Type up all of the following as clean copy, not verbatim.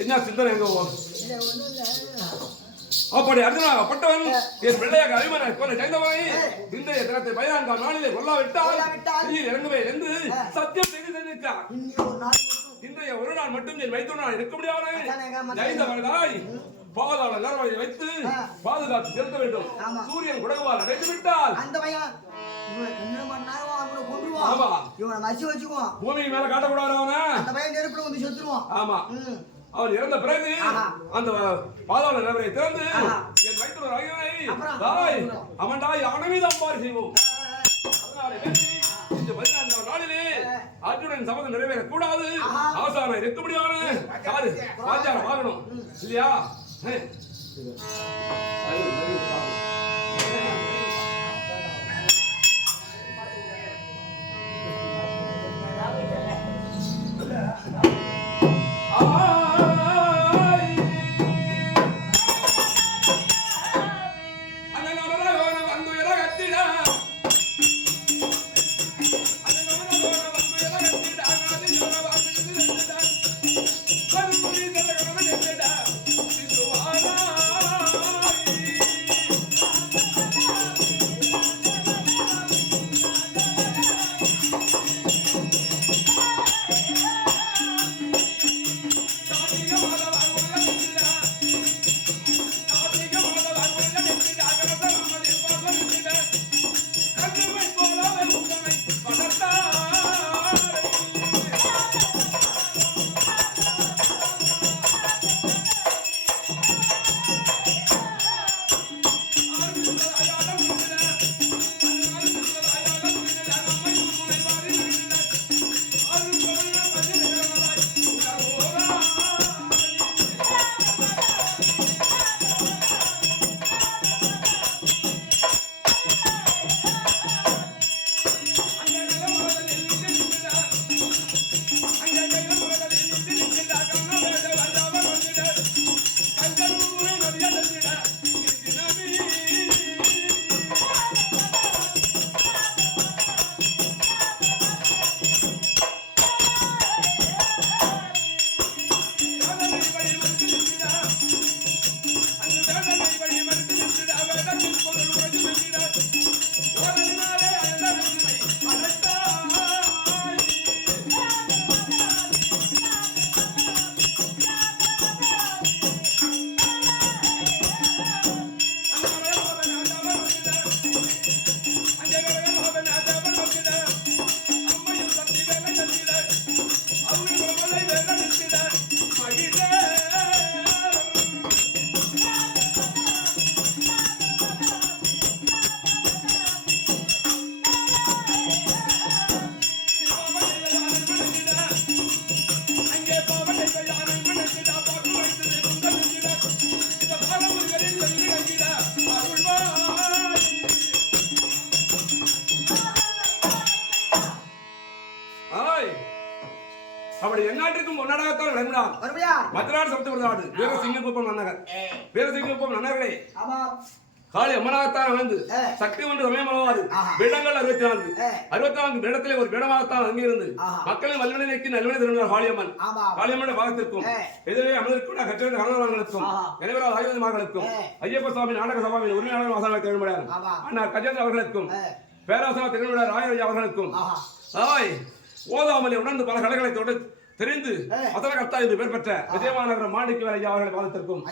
என்ன சிந்தனை எங்க அப்படி அர்ஜுனாகப்பட்டவன் என் பிள்ளையாக அபிமனை கொலை செய்தவனை இன்றைய தினத்தை 14ஆம் நாளிலே கொல்லாவிட்டால் இறங்குவே என்று சத்தியம் செய்து தெரிவித்தார். இன்றைய ஒரு நாள் மட்டும் என் வைத்துள்ளால் இருக்க முடியாது. ஜெயித்தவர்களாய் பாதாள நரவழி வைத்து பாதுகாத்து செலுத்த வேண்டும். சூரியன் குடகுவால் அடைந்து விட்டால் பூமி மேல காட்டக்கூடாது. ஆமா, அவன் இறந்த பிறகு அந்த பாதாள நரவரை திறந்து என் வைத்துள்ள அவன்டா யானை மீது அம்பாரி செய்வோம். இந்த 14ஆம் நாளிலே அர்ஜுனன் சபதம் நிறைவேறக்கூடாது. ஆசான இருக்க முடியாது. யாரு ராஜாரம் ஆகணும் இல்லையா? அப்படி எந்நாட்டிற்கும் ஒன்னடாகத்தான் விளங்கினார். மத்திராடு சப்தநாடு வீரசிங்ககுப்பம் நன்னகர். வீரசிங்ககுப்பம் நன்னர்களே காளி அம்மனாகத்தான் வந்து சக்தி ஒன்று சமயமளவாது பீடங்கள் 64. 64 பீடத்திலே ஒரு பீடமாகத்தான் அங்கிருந்து மக்களின் வல்வினை நீக்கி நல்வினை திருந்தார் காளியம்மன். காளியம்மன் பாகத்திற்கும் எதிரே அமர்ந்திருக்கும் கட்சியின் கரணர்களுக்கும் இளைவரால் ஆயுதமார்களுக்கும் ஐயப்ப சுவாமி நாடக சபாவின் உரிமையாளர் வாசனை திகழ்மையார் அண்ணா கஜேந்திர அவர்களுக்கும் பேராசனா திகழ்மையார் ராயராஜா அவர்களுக்கும் ஓதாமலை உணர்ந்து பல கலைகளை தொடர்ந்து தெரிந்து அசலகர்த்தா என்று பெயர் பெற்ற விஜயமாநகரம் மாணிக்க ஐயா அவர்களை பாதத்திற்கும்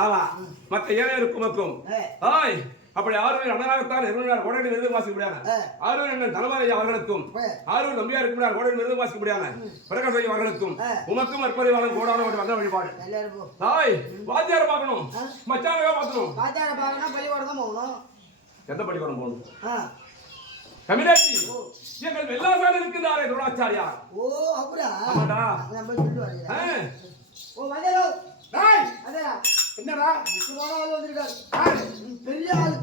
ஆமா மற்ற ஏழையருக்கும் அப்படி ஆரூர் அண்ணனாகத்தான் இருநூறு கோடை விருது வாசிக்க முடியாது. ஆரூர் அண்ணன் தலைமறை அவர்களுக்கும் ஆரூர் நம்பியார் இருக்கிறார் கோடை விருது வாசிக்க முடியாது. பிரகாஷ் ஐயா அவர்களுக்கும் உமக்கும் அற்புதவாளன் கோடான ஒரு வந்த வழிபாடு. வாத்தியார பார்க்கணும், மச்சானவே பார்க்கணும். எந்த பள்ளிக்கூடம் போகணும்? கமிராட்சி எங்கள் வெள்ளாசால இருக்கிறாரே துரோணாச்சாரியா. ஓ அப்படியா? ஆமாடா. நான் போய் சொல்லுவாங்க. ஓ வந்தேலோ. டேய் அதா என்னடா சுமாரால வந்திருக்காரு. பெரிய ஆளு.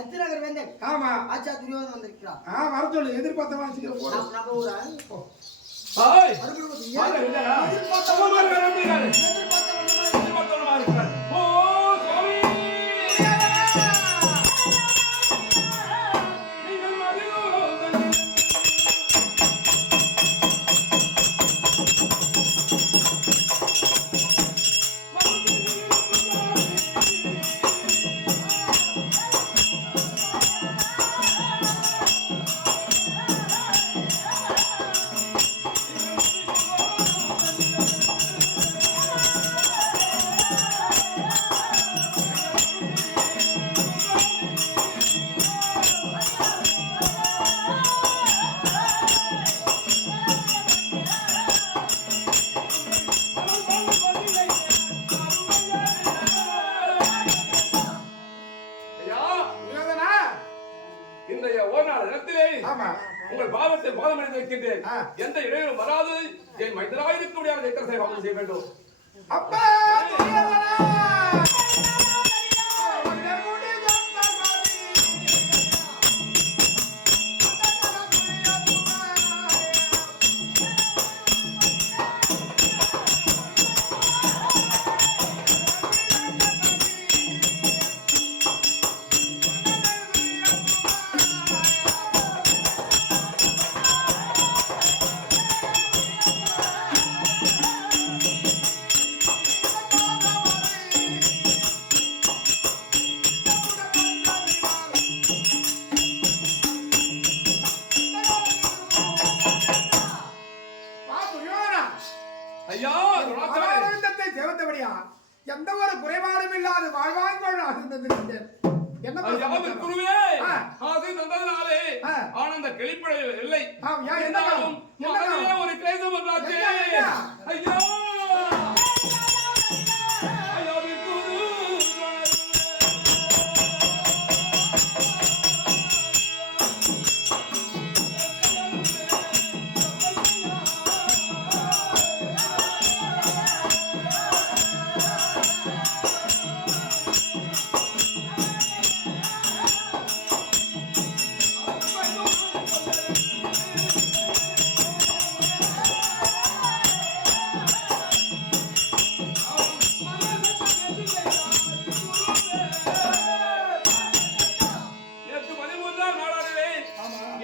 அத்திரகர் வேந்தன். ஆமா. ஆச்சா துரியோதனன் வந்திருக்கார். வர சொல்லு எதிர்பார்த்தவன் சீக்கிரம் போடு. நான் போறேன். ஹாய் அருகுடுமதி பாரு இல்லடா எதிர்பார்த்த சமமா இருக்காரு எதிர்பார்த்த வண்ணமாய் எதிர்பார்த்தவனமா இருக்காரு ஓ சுவாமி நீங்கள் மகிழ்வோம் இன்றைய ஓராள் இடத்திலே உங்கள் பாவத்தை பாதமடைந்து வைக்கின்றேன் எந்த இடையிலும் வராது என் மைந்தராயிருக்க முடியாத எக்கரசை வாங்க செய்ய வேண்டும் அப்பா ஐயா ஆனந்தத்தை செலுத்தபடியா எந்த ஒரு குறைபாடும் இல்லாத வாழ்வாய்கள் ஆனந்தத்திருந்தேன் என்ன குருவே ஆசை தந்ததுனாலே ஆனந்த கிளிப்படை இல்லை இருந்தாலும் முதலிலே ஒரு கிளேசம் வந்தாச்சு ஐயா ஐயா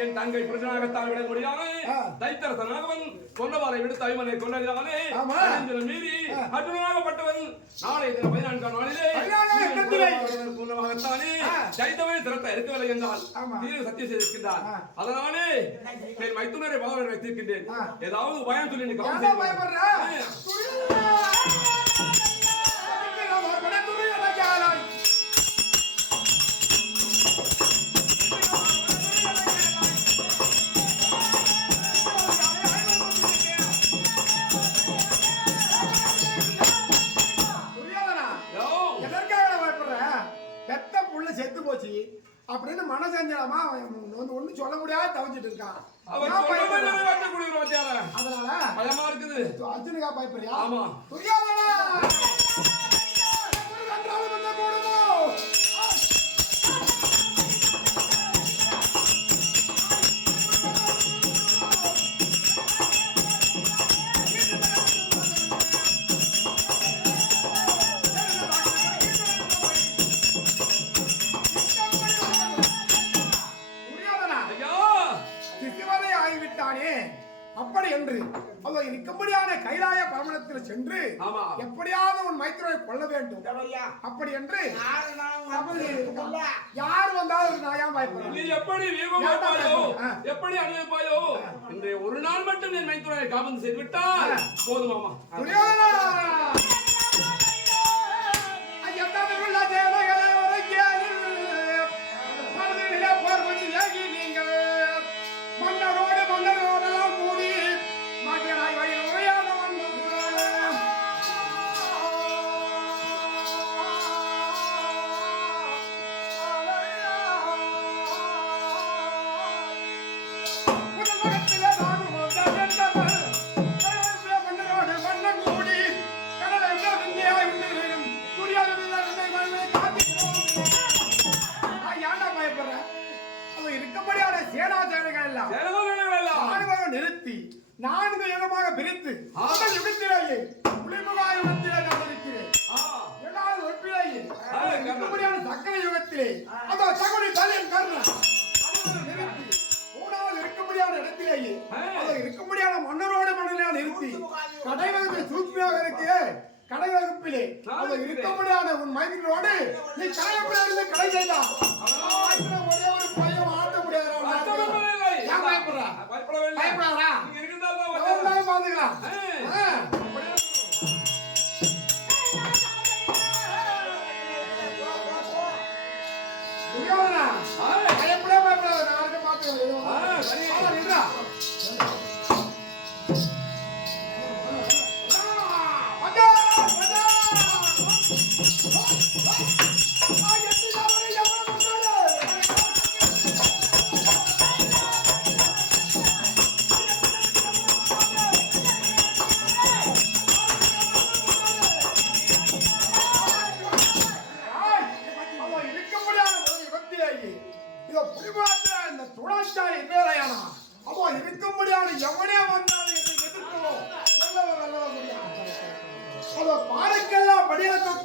என் தங்கை பிரச்சனாகத்தான் விட முடியாது தைத்தரசனாகவன் கொண்டவாரை விடுத்து ஐமனை கொண்டதானே மீறி அற்றுனாகப்பட்டவன் நாளை தினம் 14ஆம் நாளிலே கொண்டவாகத்தானே தைத்தவனை திறத்த இருக்கவில்லை என்றால் தீர சத்தியம் செய்திருக்கின்றார் அதனாலே என் மைத்துனரை பாவனை வைத்திருக்கின்றேன் ஏதாவது பயம் சொல்லி நீ கவனம் செத்து போச்சு அப்படின்னு மனசஞ்சலமா ஒண்ணும் சொல்ல முடியாத தவிச்சிட்டு இருக்கான் அதனால பயமா இருக்குது அர்ஜுனுக்கா பயப்படுறியா ஆமா அப்படி என்று அவர் நிற்கும்படியான கைலாய பரமணத்தில் சென்று எப்படியாவது உன் மைத்திரனை கொல்ல வேண்டும் அப்படி என்று யார் வந்தாலும் நாயா பயப்படுறேன் நீ எப்படி எப்படி அனுபவிப்பாயோ இன்றைய ஒரு நாள் மட்டும் என் மைத்திரனை காபந்து செய்து விட்டால் போதுமாமா கடலை பிரித்து முதல் யுகத்திலேயே புலிமுகா யுகத்திலே நான் இருக்கிறேன். இரண்டாவது ஒப்பிலேயே இருக்கும்படியான சக்கர யுகத்திலே அதோ சகுனி தலையன் கர்ணன் அதை நிறுத்தி மூணாவது இருக்கும்படியான இடத்திலேயே அதை இருக்கும்படியான மன்னரோடு மன்னரையா நிறுத்தி கடைவகுப்பு சூழ்ச்சியாக இருக்கு. கடை வகுப்பிலே அதை இருக்கும்படியான உன் மைதிகளோடு நீ கடைவகுப்பில் இருந்து கடை செய்தான் ஒரே ஒரு பையன் ஆட்ட முடியாது. பயப்படாதா பாத்துக்கலாம். பயப்பட பயப்படாத நாளைக்கு பாத்துக்கலாம்.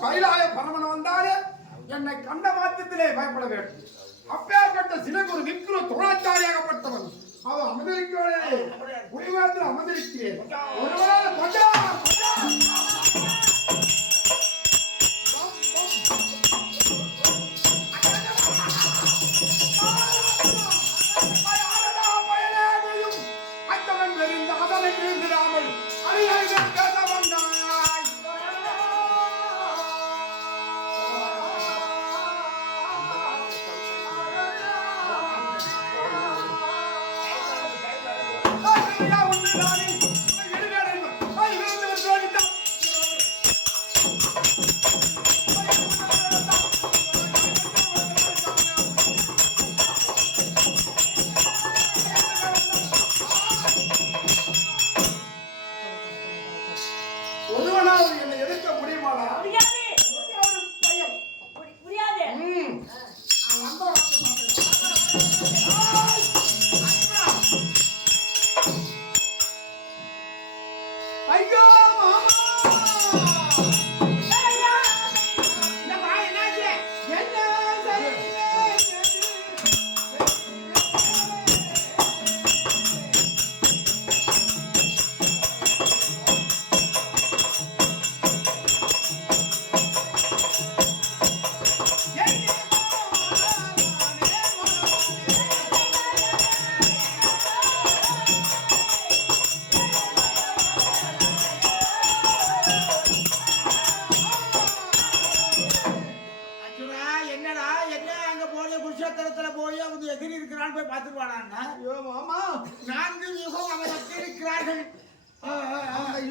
கைலாய பரமன் வந்தாலே என்னை கண்ட மாற்றத்திலே பயப்பட வேண்டும். அப்பேற்பட்ட சிலகு ஒரு விக்ரு துணாச்சாரியாகப்பட்டவன் அவன் அமர்ந்திருக்கிறே புலிவாத்தில் அமர்ந்திருக்கிறேன். ஒருவரால் கொண்டா அத்தவன் வெறிந்த அதனை விழுந்திடாமல் அடியார்கள் பேச வந்தான்.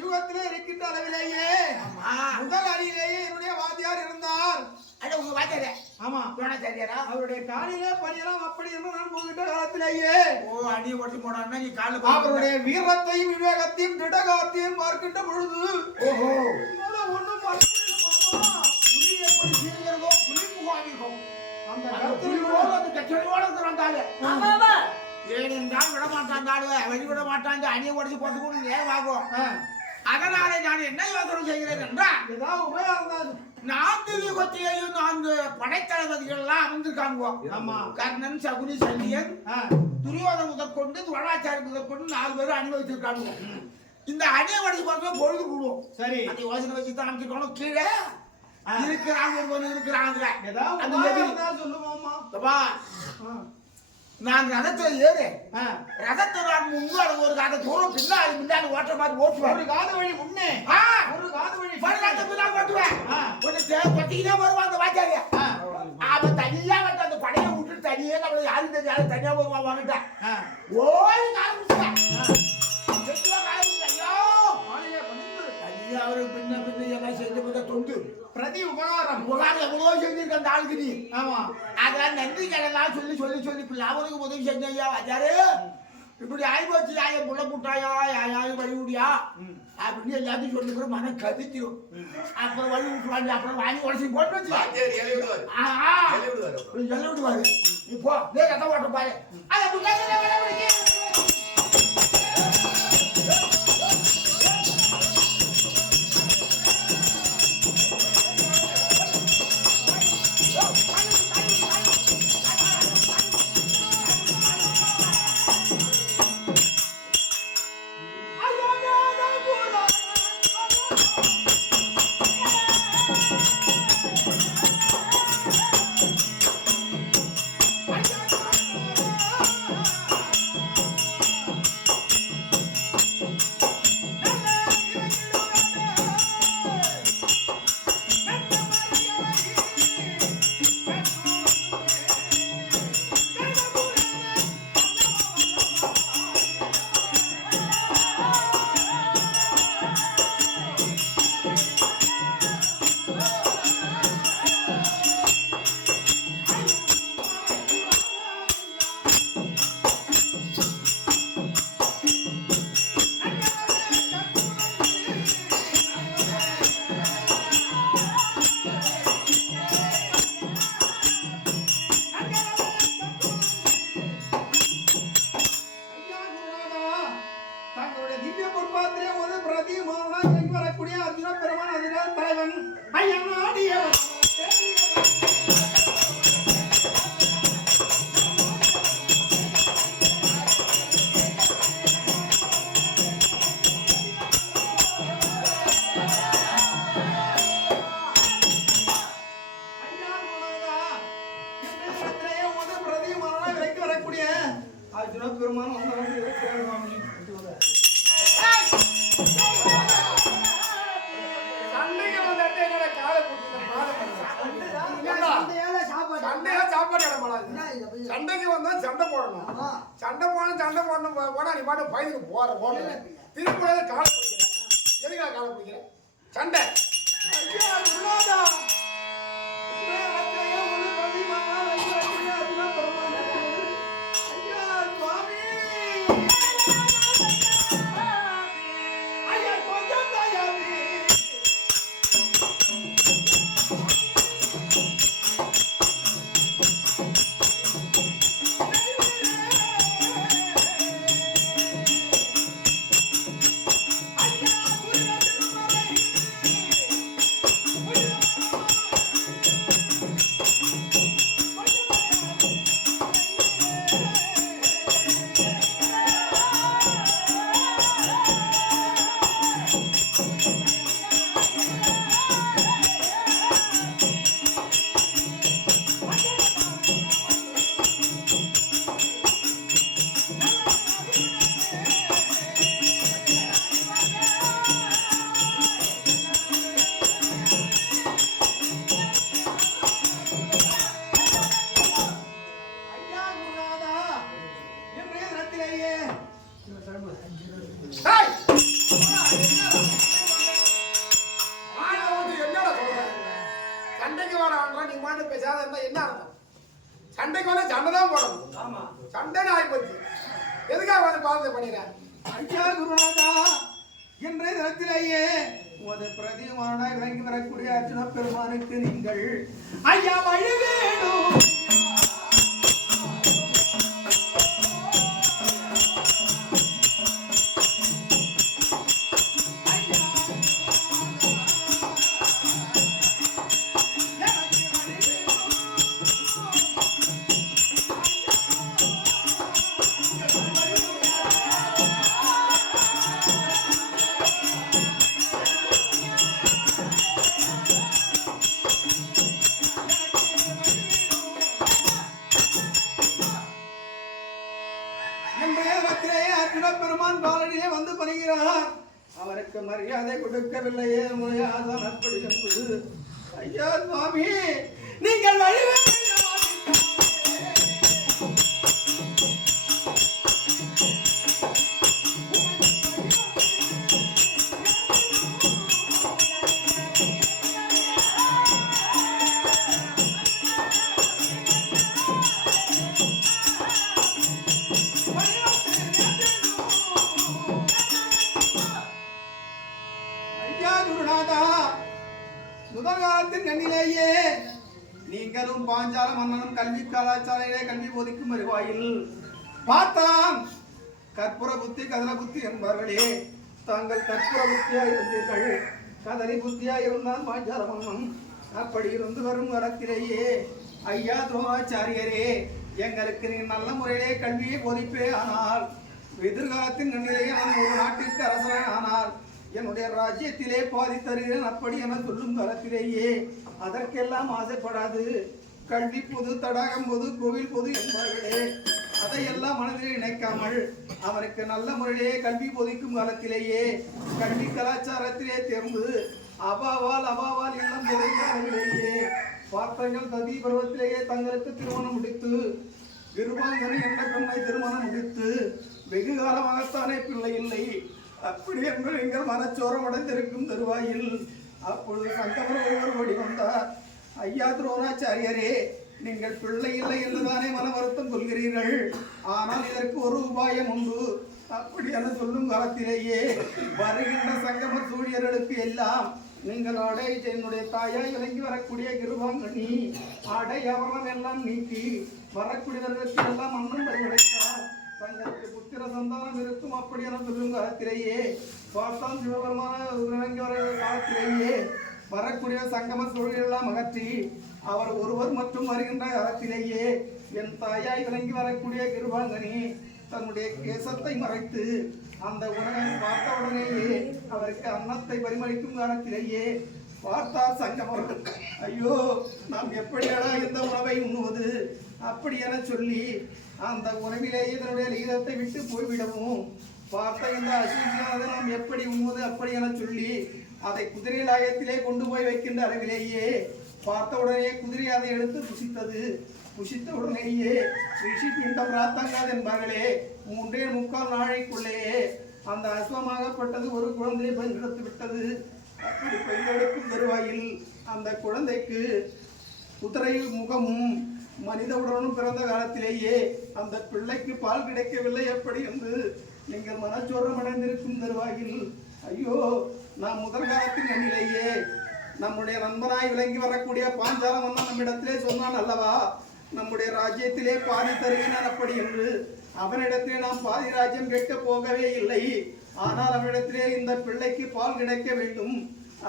யுகத்திலே இருக்கின்ற அளவிலேயே முதல் அணியிலேயே என்னுடைய வாத்தியார் இருந்தார். உங்க வாத்தியாரே? ஆமா, அவருடைய காலிலே பணியெல்லாம் அப்படி என்று நான் போகின்ற காலத்திலேயே அடி ஓட்டி போனாங்க. நீ காலில் அவருடைய வீரத்தையும் விவேகத்தையும் திடகாத்தையும் பார்க்கின்ற பொழுது ஒன்றும் புலி எப்படி சீர்கிறதோ புலி முகாமிகம் அந்த கச்சோடு வந்தாங்க. ஏனென்றால் விடமாட்டான் வெளிவிட மாட்டான் அணியை உடச்சு போட்டு நேரமாகும். அதனால நான் என்ன யோசனை செய்கிறேன் என்றால் நான்கு யுகத்திலேயும் நான்கு படைத்தளபதிகள் எல்லாம் அமர்ந்திருக்காங்க. கர்ணன், சகுனி, சல்லியன், துரியோதன முதற்கொண்டு துரோணாச்சாரி முதற்கொண்டு 4 பேரும் அணி வச்சிருக்காங்க. இந்த அணியை உடச்சு போட்டு பொழுது கூடுவோம். சரி, அந்த யோசனை வச்சு தான் அமைச்சிருக்கணும். கீழே இருக்கிறாங்க சொல்லுவோமா. நான் ரதத்துல ஏறு ரதத்தை நான் முன்னாடி ஒரு காத தூரம் பின்னாடி முன்னாடி ஓட்டுற மாதிரி ஓட்டுவேன். ஒரு காத வழி முன்னே ஒரு காத வழி பின்னாடி ஓட்டுவேன். கொஞ்சம் பத்திக்கிட்டே வருவான் அந்த வாச்சாரிய. அவன் தனியா வந்து அந்த படையை விட்டு தனியே நம்மள யாரும் தெரியாது தனியா வருவான் வாங்கிட்டேன். ஓய் ஆரம்பிச்சேன் தனியா அவரு பின்ன எல்லாம் செஞ்சு தொண்டு பிரதி உபகாரம் எவ்வளோ செஞ்சிருக்க அந்த ஆளுக்கு நீ. ஆமா, அதான் நன்றி கடலாம் சொல்லி சொல்லி சொல்லி இப்ப அவனுக்கு உதவி செஞ்சையா வாச்சாரு. இப்படி ஆயிப்போச்சு என் புள்ள புட்டாயா யாரும் வழி விடியா அப்படின்னு எல்லாத்தையும் சொல்லி மனம் கதிச்சிடும். அப்புறம் வழி விட்டுவாங்க. அப்புறம் வாங்கி உடச்சி போட்டு வச்சு சொல்ல விடுவாரு. இப்போ கட்ட ஓட்ட பாரு சண்டைக்கு வந்தா சண்டை போடணும். சண்டை போடணும் போனா நீ பாட்டு பயந்துக்கு போற ஓடுற திருப்பி காலை பிடிக்கிற. எதுக்கா காலை பிடிக்கிற? சண்டை ஐயா உள்ளாதா சண்டைக்கு வந்து சண்டை தான் போடணும். ஆமா சண்டைன்னு ஆயிப்போச்சு. எதுக்காக வந்து பாதத்தை பண்ணிடுற? ஐயா குருநாதா இன்றைய தினத்திலேயே உமது பிரதிமானாய் விளங்கி வரக்கூடிய அர்ஜுன பெருமானுக்கு நீங்கள் ஐயா வழி வேணும். பெருமான் பாலனிலே வந்து பணிகிறார். அவருக்கு மரியாதை கொடுக்கவில்லையே முறையாதான் அப்படி என்று ஐயா சுவாமி நீங்கள் முதல் காலத்தின் கண்ணிலேயே நீங்களும் பாஞ்சால மன்னனும் கல்வி கலாச்சாரையிலே கல்வி போதிக்கும் வருவாயில் பார்த்தாம் கற்புர புத்தி கதல புத்தி என்பவர்களே தாங்கள் கற்புர புத்தியாய் இருந்தீர்கள் கதலி புத்தியாய் இருந்தால் பாஞ்சால மன்னன் அப்படி இருந்து வரும் வரத்திலேயே ஐயா துரோணாச்சாரியரே எங்களுக்கு நீ நல்ல முறையிலே கல்வியை போதிப்பே ஆனால் எதிர்காலத்தின் கண்ணிலேயே நான் ஒரு நாட்டிற்கு அரசனாய் ஆனால் என்னுடைய ராஜ்யத்திலே பாதி தருகிறேன் அப்படி என சொல்லும் காலத்திலேயே அதற்கெல்லாம் ஆசைப்படாது. கல்வி பொது, தடாகம் பொது, கோவில் பொது என்பார்களே, அதையெல்லாம் மனதிலே நினைக்காமல் அவனுக்கு நல்ல முறையிலே கல்வி போதிக்கும் காலத்திலேயே கல்வி கலாச்சாரத்திலே தேர்ந்து அபாவால் இல்லம் போதிலேயே பாத்திரங்கள் ததி பருவத்திலேயே தங்களுக்கு திருமணம் முடித்து விரும்பாங்கனி என்ற பெண்ணை திருமணம் முடித்து வெகு காலமாகத்தானே பிள்ளை இல்லை. அப்படி என்று எங்கள் மனச்சோரம் அடைந்திருக்கும் தருவாயில் அப்பொழுது சங்கமர் ஒருவர் ஓடி வந்தார். ஐயா துரோணாச்சாரியரே, நீங்கள் பிள்ளை இல்லை என்றுதானே மன வருத்தம் கொள்கிறீர்கள். ஆனால் இதற்கு ஒரு உபாயம் உண்டு. அப்படி என சொல்லும் காலத்திலேயே வருகின்ற சங்கமர் சூழியர்களுக்கு எல்லாம் நீங்கள் ஆடை என்னுடைய தாயாய் விளங்கி வரக்கூடிய கிருபாங்கனி ஆடை அவரம் எல்லாம் நீக்கி வரக்கூடியவர்களுக்கு எல்லாம் அன்னம் பரிவடைத்தார். தங்களுக்கு புத்திர சந்தானம் இருக்கும். அப்படி என சொல்லும் காலத்திலேயே பார்த்தான் சிவபெருமான விளங்கி வர காலத்திலேயே வரக்கூடிய சங்கம சூழலெல்லாம் அகற்றி அவர் ஒருவர் மற்றும் வருகின்ற காலத்திலேயே என் தாயாய் விளங்கி வரக்கூடிய கிருபாங்கனி தன்னுடைய கேசத்தை மறைத்து அந்த உணவை பார்த்த உடனேயே அவருக்கு அன்னத்தை பரிமளிக்கும் காலத்திலேயே பார்த்தார் சங்கமர்கள். ஐயோ, நாம் எப்படியாடா இந்த உணவை உண்ணுவது அப்படி என சொல்லி அந்த உணவிலேயே தன்னுடைய லிகிதத்தை விட்டு போய்விடவும் பார்த்த இந்த அசூசியானதை நாம் எப்படி உண்ணுவது அப்படி என சொல்லி அதை குதிரை லாயத்திலே கொண்டு போய் வைக்கின்ற அளவிலேயே பார்த்த உடனே குதிரை அதை எடுத்து புசித்தது. புசித்த உடனேயே ரிஷி பிண்டம் ராத்தாங்காது என்பார்களே, 3.25 நாளைக்குள்ளேயே அந்த அஸ்வமாகப்பட்டது ஒரு குழந்தையை பெற்றெடுத்து விட்டது. அப்படி பெற்றெடுக்கும் தருவாயில் அந்த குழந்தைக்கு குதிரை முகமும் மனித உடனும் பிறந்த காலத்திலேயே அந்த பிள்ளைக்கு பால் கிடைக்கவில்லை. எப்படி என்று நீங்கள் மனச்சோரம் அடைந்திருக்கும் தருவாயில் ஐயோ, நாம் முதல் காலத்தின் எண்ணிலேயே நம்முடைய நண்பனாய் விளங்கி வரக்கூடிய பாஞ்சால மன்னன் நம்மிடத்திலே சொன்னான் அல்லவா, நம்முடைய ராஜ்யத்திலே பாதி தருகிறான் அப்படி என்று. அவனிடத்திலே நாம் பாதி ராஜ்யம் கேட்க போகவே இல்லை. ஆனால் அவனிடத்திலே இந்த பிள்ளைக்கு பால் கிடைக்க வேண்டும்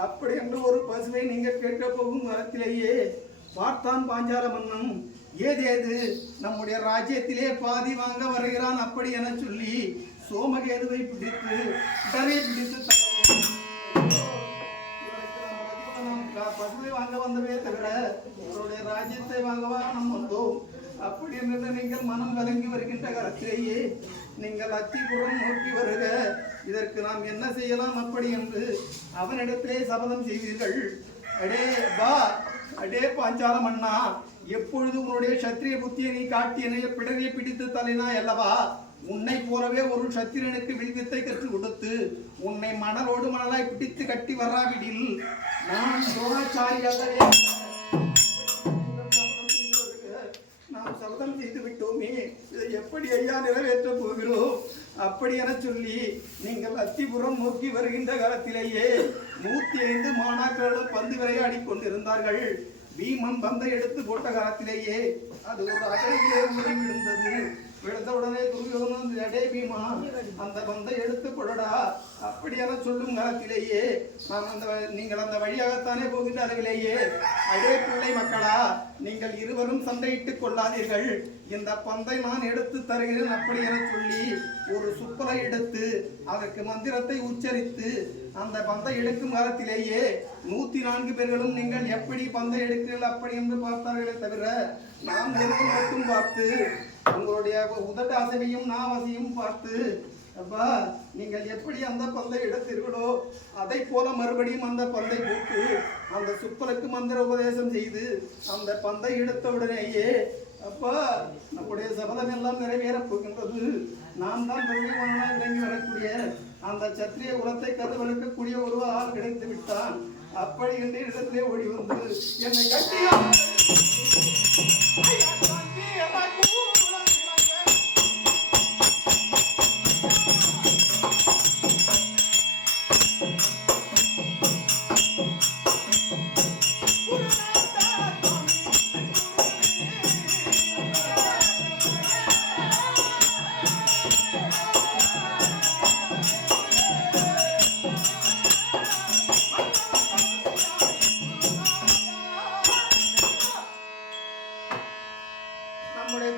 அப்படி என்று ஒரு பசுவை நீங்கள் கேட்க போகும் காலத்திலேயே பார்த்தான் பாஞ்சால மன்னன். ஏதேது நம்முடைய ராஜ்யத்திலே பாதி வாங்க வருகிறான் அப்படி என சொல்லி சோமகேதுவை பிடித்து இடரை பிடித்து பசுவை வாங்க வந்தவே தவிர அவருடைய ராஜ்யத்தை வாங்கவா நாம் வந்தோம் அப்படி என்று நீங்கள் மனம் கலங்கி வருகின்ற காலத்திலேயே நீங்கள் அத்திபுரம் நோக்கி வருக, இதற்கு நாம் என்ன செய்யலாம் அப்படி என்று அவனிடத்திலே சபதம் செய்வீர்கள். அடே பா, அடே பாஞ்சால மன்னா, எப்பொழுது உன்னுடைய சத்திரிய புத்தியை நீ காட்டிய பிடரை பிடித்து தலைனாய் அல்லவா, உன்னை போலவே ஒரு சத்திரனுக்கு வில்வித்தை கற்றுக் கொடுத்து உன்னை மணலோடு மணலாய் பிடித்து கட்டி வராவிடில் நான் துரோணாச்சாரியாகவே நாம் சபதம் செய்து விட்டோமே, இதை எப்படி ஐயா நிறைவேற்ற போகிறோம் அப்படி என சொல்லி நீங்கள் அத்திபுரம் நோக்கி வருகின்ற காலத்திலேயே 105 மாணாக்கர்கள் பந்து விளையாடி கொண்டிருந்தார்கள். பீமன் பந்தை எடுத்து போட்ட காலத்திலேயே அது ஒரு அகலிலே விழுந்தது. விழுந்த உடனே துரியோதனன், அடே பீமா, அந்த பந்தை எடுத்து கொடடா அப்படி என சொல்லும் காலத்திலேயே நீங்கள் அந்த வழியாகத்தானே போகின்ற அளவிலேயே, அடே பிள்ளை மக்களா, நீங்கள் இருவரும் சண்டையிட்டுக் கொள்ளாதீர்கள், இந்த பந்தை நான் எடுத்து தருகிறேன் அப்படி என சொல்லி ஒரு சுப்பலை எடுத்து அதற்கு மந்திரத்தை உச்சரித்து அந்த பந்தை எடுக்கும் காலத்திலேயே 104 பேர்களும் நீங்கள் எப்படி பந்தை எடுக்கிறீர்கள் அப்படி என்று பார்த்தார்களே தவிர நாம் ஒருவர் மட்டும் பார்த்து உங்களுடைய உதட்டு அசைவையும் நாவசையும் பார்த்து அப்பா நீங்கள் எப்படி அந்த பந்தை எடுத்தீர்களோ அதை போல மறுபடியும் அந்த பந்தை போட்டு அந்த சுப்பலுக்கு மந்திர உபதேசம் செய்து அந்த பந்தை எடுத்த உடனேயே அப்பா நம்முடைய சபதம் எல்லாம் நிறைவேறப் போகின்றது. நாம் தான் பகவானாய் விளங்கி வரக்கூடிய அந்த சத்திரிய குலத்தை கருவறுக்கக்கூடிய ஒரு ஆள் கிடைத்து விட்டான் அப்படி என்ற இடத்திலே ஓடி வந்து என்னை கட்டியா நம்முடைய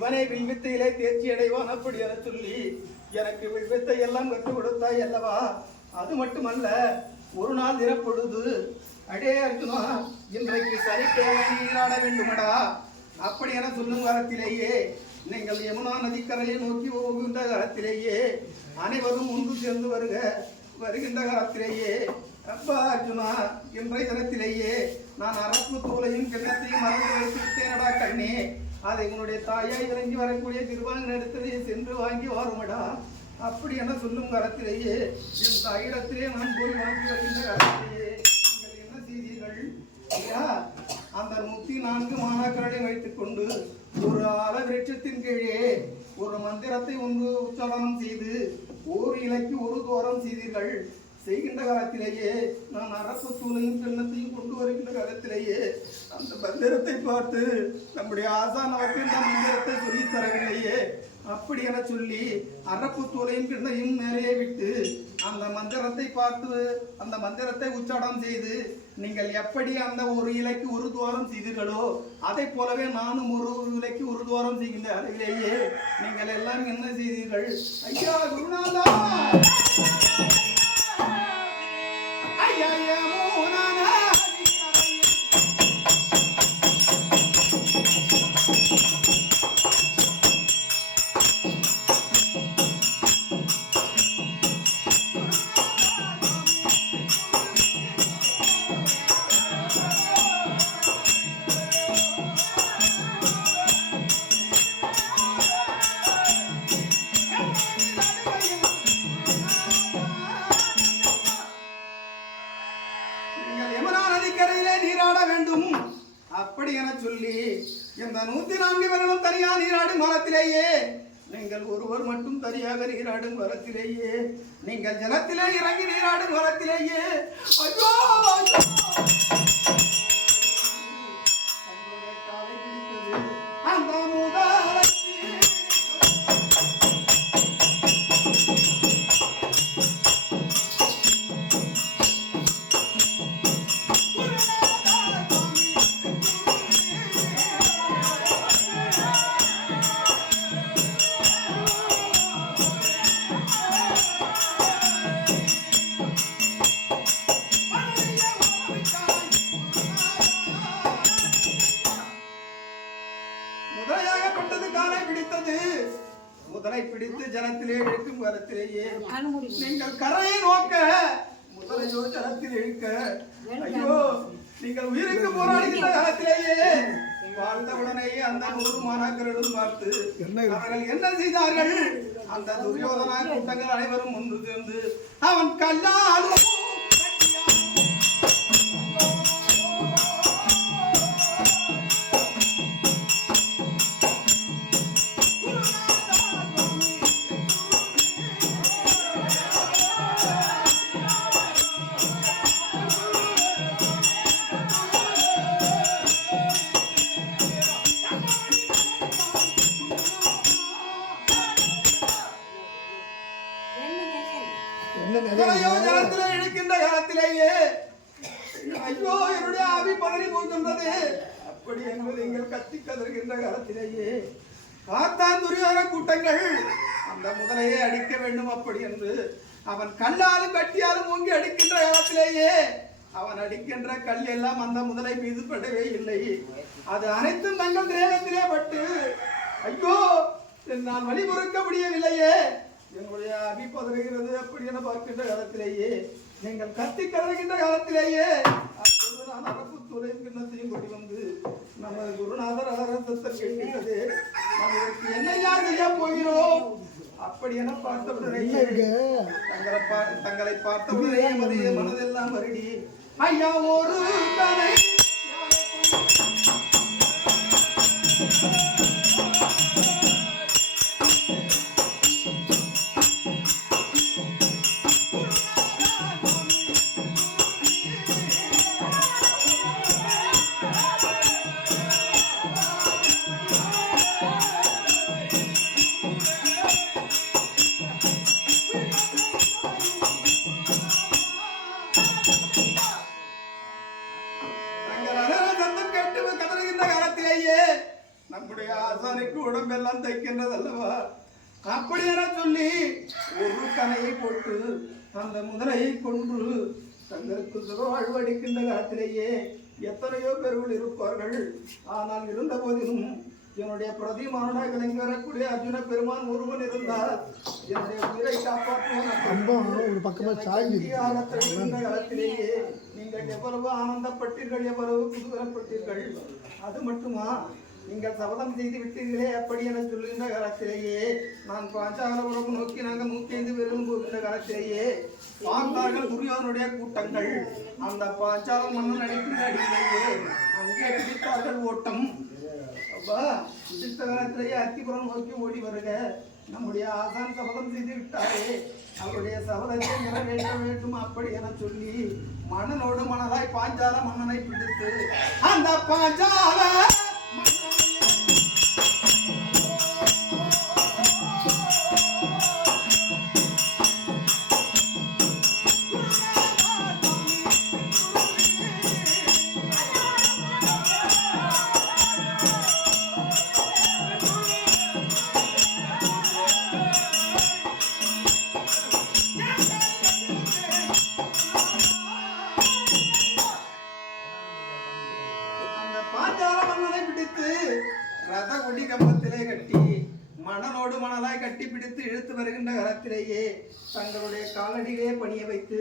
இவனை வில்வித்தையிலே தேர்ச்சி அடைவான் அப்படி என சொல்லி எனக்கு வில்வித்தை எல்லாம் கற்றுக் கொடுத்தாய் அல்லவா? அது மட்டுமல்ல, ஒரு நாள் தினப்பொழுது அடே அர்ஜுனா, இன்றைக்கு சனிக்கிழமை நீராட வேண்டுமடா அப்படி என சொல்லும் காலத்திலேயே நீங்கள் யமுனா நதிக்கரையை நோக்கி போகின்ற காலத்திலேயே அனைவரும் ஒன்று சேர்ந்து வருகின்ற காலத்திலேயே அப்பா அர்ஜுனா, இன்றைய தினத்திலேயே நான் அரப்பு தூளையும் கிண்ணத்தையும் மறந்து வைத்து விட்டேனடா கண்ணே. அதை உன்னுடைய தாயாய் இறங்கி வரக்கூடிய திருவாங்க இடத்திலேயே சென்று வாங்கி வருமடா அப்படி என சொல்லும் காலத்திலேயே என் தாயிடத்திலே நான் போய் வாங்கி வருகின்ற காலத்திலேயே நீங்கள் என்ன செய்தீர்கள்? அந்த 104 மாணாக்கர்களை வைத்துக் கொண்டு ஒரு ஆலவிருட்சத்தின் கீழே ஒரு மந்திரத்தை ஒன்று உச்சாரணம் செய்து ஒரு இலைக்கு ஒரு தோரம் செய்தீர்கள். செய்கின்ற காலத்திலேயே நான் அரசு தூளையும் கிண்ணத்தையும் கொண்டு வருகின்ற காலத்திலேயே அந்த மந்திரத்தை பார்த்து நம்முடைய ஆசான் அவருக்கு இந்த மந்திரத்தை சொல்லித் தரவில்லையே அப்படி என சொல்லி அரப்பு தூளையும் கிண்ணையும் மேலே விட்டு அந்த மந்திரத்தை பார்த்து அந்த மந்திரத்தை உச்சாரணம் செய்து நீங்கள் எப்படி அந்த ஒரு இலைக்கு ஒரு துவாரம் செய்தீர்களோ அதை போலவே நானும் ஒரு இலைக்கு ஒரு துவாரம் செய்கின்ற அளவிலேயே நீங்கள் எல்லாம் என்ன செய்தீர்கள்? ஐயா குருநாதா, அப்படி என சொல்லி இந்த 104 பேர்களும் தனியா நீராடும் காலத்திலேயே நீங்கள் ஒருவர் மட்டும் தனியாக நீராடும் காலத்திலேயே நீங்கள் ஜலத்திலே இறங்கி நீராடும் காலத்திலேயே ஐயோ அந்த முதலை பிடித்து ஜலத்திலே இழுக்கும் காலத்திலேயே நீங்கள் கரையை நோக்க முதலையோ ஜலத்தில் இழுக்க ஐயோ நீங்கள் உயிருக்கு போராடுகின்ற காலத்திலேயே வாழ்ந்தவுடனேயே அந்த 100 மாணாக்கரிடம் பார்த்து அவர்கள் என்ன செய்தார்கள்? அந்த துரியோதனா கூட்டங்கள் அனைவரும் ஒன்று சேர்ந்து அவன் கல்லாலும் ஜலத்திலே இழுக்கின்ற காலத்திலேயே ஐயோ என்னுடைய ஆவி பதறி போகின்றது அப்படி என்று நீங்கள் கத்தி கதறுகின்ற காலத்திலேயே பார்த்தான் துரியோதன கூட்டங்கள் அந்த முதலையை அடிக்க வேண்டும் அப்படி என்று அவன் கல்லாலும் கட்டியாலும் ஓங்கி அடிக்கின்ற காலத்திலேயே அவன் அடிக்கின்ற கல் எல்லாம் அந்த முதலை மீது படவே இல்லை. அது அனைத்தும் தங்கள் தேகத்திலே பட்டு ஐயோ நான் வழி பொறுக்க முடியவில்லையே, என்னுடைய அபி பதறுகிறது அப்படி என பார்க்கின்ற காலத்திலேயே நீங்கள் கத்தி கதறுகின்ற காலத்திலேயே அப்பொழுது நான் அரப்பு துறையும் கிண்ணத்தையும் கொண்டு வந்து நமது குருநாதர் அலரசத்தம் கேட்கிறது. நாம் இதற்கு என்னையா செய்ய போகிறோம் அப்படி என பார்த்தவுடனே தங்களை பார்த்தவுடனே மனதெல்லாம் வருடி ஐயா ஒரு கதை நம்முடைய எல்லாம் தைக்கின்றதல்லவா அப்படியென சொல்லி ஒரு கனையை போட்டு அந்த முதலையை கொன்று தங்களுக்கு சுக வாழ்வடிக்கின்ற காலத்திலேயே எத்தனையோ பேர்கள் இருப்பார்கள். ஆனால் இருந்த போதிலும் என்னுடைய பிரதிமானாக விளங்கி வரக்கூடிய அர்ஜுன பெருமான் ஒருவன் இருந்தால் என்னுடைய உயிரை காப்பாற்றுவான். காலத்திலேயே நீங்கள் எவ்வளவு ஆனந்தப்பட்டீர்கள், எவ்வளவு குதூகலப்பட்டீர்கள். அது மட்டுமா, நீங்கள் சபதம் செய்து விட்டீர்களே அப்படி என சொல்லுகின்ற காலத்திலேயே நான் பாஞ்சாலபுரம் நோக்கி நாங்கள் 105 பேரும் போகின்ற காலத்திலேயே பார்த்தார்கள் துரியோதனுடைய கூட்டங்கள். அந்த பாஞ்சால மன்னன் அடிக்கின்ற அடியிலேயே அங்கே பிடித்தார்கள் ஓட்டம். அப்பா பிடித்த காலத்திலேயே அத்திபுரம் நோக்கி ஓடி வருக. நம்முடைய ஆசான் சபதம் செய்து விட்டாரே, அவருடைய சபதத்தை நிறைவேற்ற வேண்டும் அப்படி என சொல்லி மன்னனோடு மணலாய் பாஞ்சால மன்னனை பிடித்து அந்த பாஞ்சால ரத கொடி கம்பத்திலே கட்டி மணலோடு மணலாய் கட்டி பிடித்து இழுத்து வருகின்ற காலத்திலேயே தங்களுடைய காலடியிலே பணிய வைத்து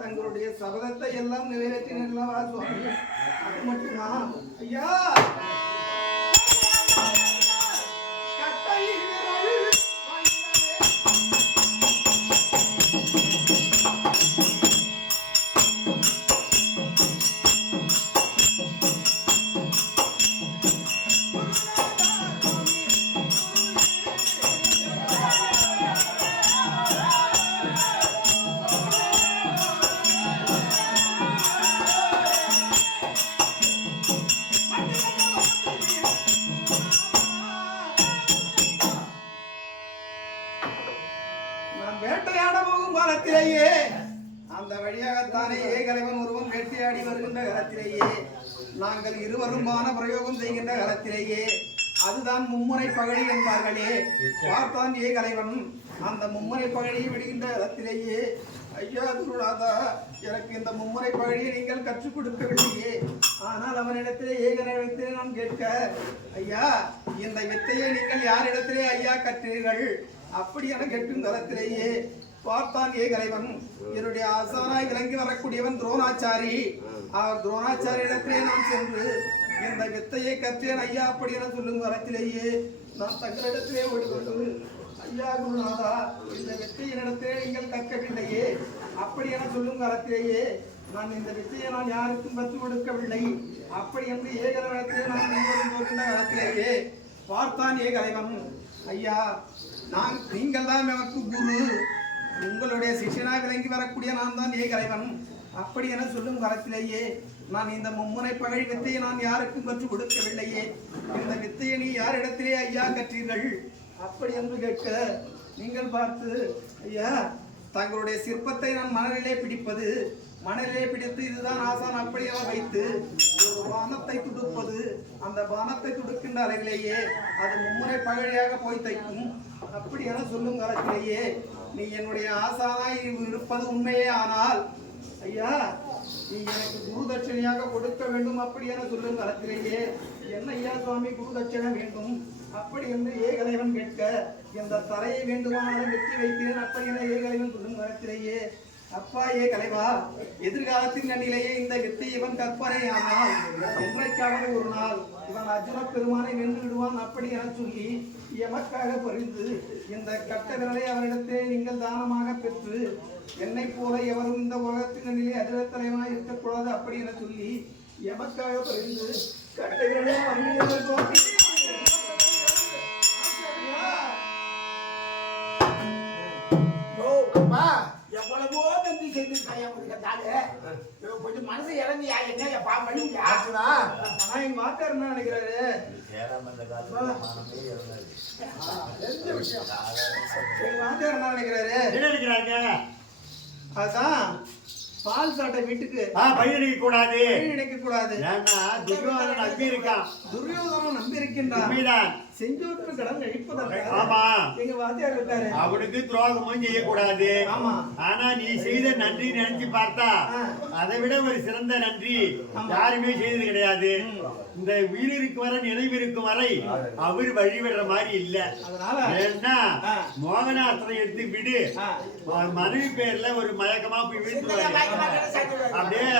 தங்களுடைய சபதத்தை எல்லாம் நிறைவேற்றினல்லவா சுவாமி. அது மட்டுமா ஐயா, வேட்டையாட போகும் காலத்திலேயே அந்த வழியாகத்தானே ஏகலைவன் ஒருவன் வேட்டையாடி வருகின்ற காலத்திலேயே நாங்கள் இருவரும் பான பிரயோகம் செய்கின்ற காலத்திலேயே அதுதான் மும்முனை பகழி என்பார்களே. பார்த்தான் ஏகலைவன் அந்த மும்முனை பகழியை விடுகின்ற காலத்திலேயே ஐயா குருநாதா, எனக்கு இந்த மும்முனை பகழியை நீங்கள் கற்றுக் கொடுக்கவில்லையே. ஆனால் அவனிடத்திலே ஏகலைவனத்திலே நான் கேட்க, ஐயா இந்த வித்தையை நீங்கள் யாரிடத்திலே ஐயா கற்றீர்கள் அப்படி என கேட்கும் காலத்திலேயே பார்த்தான் ஏகலைவன் என்னுடைய ஆசானாய் விளங்கி வரக்கூடியவன் துரோணாச்சாரி. அவர் துரோணாச்சாரியிடத்திலே நான் சென்று இந்த வித்தையை கற்றேன் ஐயா அப்படி என சொல்லும் காலத்திலேயே நான் தங்களிடத்திலே ஓடிக்கொண்டு, ஐயா குருநாதா இந்த வித்தையினிடத்திலே நீங்கள் கற்கவில்லையே அப்படி என சொல்லும் காலத்திலேயே நான் இந்த வித்தையை நான் யாருக்கும் கற்றுக் கொடுக்கவில்லை அப்படி என்று ஏகலைவனத்திலே நான் போகின்ற காலத்திலேயே பார்த்தான் ஏகலைவன், ஐயா நீங்கள் தான் எனக்கு குரு, உங்களுடைய சிஷியனாக விளங்கி வரக்கூடிய நான் தான் ஏகலைவன் அப்படி என சொல்லும் காலத்திலேயே நான் இந்த மும்முனை பகழி வித்தையை நான் யாருக்கும் கற்றுக் கொடுக்கவில்லையே. இந்த வித்தையை நீ யாரிடத்திலே ஐயா கற்றீர்கள் அப்படி என்று கேட்க, நீங்கள் பார்த்து ஐயா தங்களுடைய சிற்பத்தை நான் மணலிலே பிடிப்பது, மணலிலே பிடித்து இதுதான் ஆசான் அப்படி என வைத்து ஒரு பானத்தை துடுப்பது, அந்த பானத்தை துடுக்கின்ற அளவிலேயே அது மும்முனை பகழியாக போய் தைக்கும் அப்படி என சொல்லும் காலத்திலேயே நீ என்னுடைய ஆசானாய் இருப்பது உண்மையே. ஆனால் ஐயா நீ எனக்கு குரு தட்சணையாக கொடுக்க வேண்டும் அப்படி என சொல்லும் காலத்திலேயே என்ன ஐயா சுவாமி குரு தட்சணை வேண்டும் அப்படி என்று ஏகலைவன் கேட்க, இந்த தரையை வேண்டுமானாலும் வெற்றி வைக்கிறேன் அப்படி என ஏகலைவன் சொல்லும் காலத்திலேயே, அப்பா ஏகலைவா எதிர்காலத்தின் கண்ணிலேயே இந்த வித்தை இவன் கற்பனை, ஆனால் என்றைக்காவது ஒரு நாள் இவன் அர்ஜுன பெருமானை வென்று விடுவான் அப்படி என சொல்லி எமக்காக பரிந்து இந்த கட்ட விரலை அவரிடத்தே நீங்கள் தானமாக பெற்று என்னை போல எவரும் இந்த உலகத்தின் கண்ணிலே அஜர தலைவனாய் இருக்கக்கூடாது அப்படி என சொல்லி எமக்காக பரிந்து கட்ட விரலை எவ்வளவோ நன்றி செய்து கொஞ்சம் மனசு இறங்கியா என்ன பண்ணியா? எங்க மாத்தார் என்ன நினைக்கிறாரு? எங்க மாத்தார் என்ன நினைக்கிறாரு? என்ன நினைக்கிறாங்க? அதான் பால் சாட்டை வீட்டுக்கு பயிரிடிக்க கூடாது, நினைக்க கூடாது. ஏன்னா துரியோதனன் நம்பி இருக்கான். துரியோதனன் நம்பி இருக்கின்றான். உண்மைதான். செஞ்சோற்று கடன் கழிப்பதற்கு ஆமா எங்க வாத்தியார் இருக்காரு. அவனுக்கு துரோகமும் செய்யக்கூடாது. ஆமா. ஆனா நீ செய்த நன்றி நினைச்சு பார்த்தா அதை விட ஒரு சிறந்த நன்றி யாருமே செய்தது கிடையாது. இந்த உயிருக்கு வர நினைவிருக்கும் வரை அவர் வழிவிடுற மாதிரி இல்ல. அதனால ஏன்னா மோகனாஸ்திரம் எடுத்து விடு, மனைவி பேர்ல ஒரு மயக்கமா போய் வீழ்த்துவாரு. அப்படியே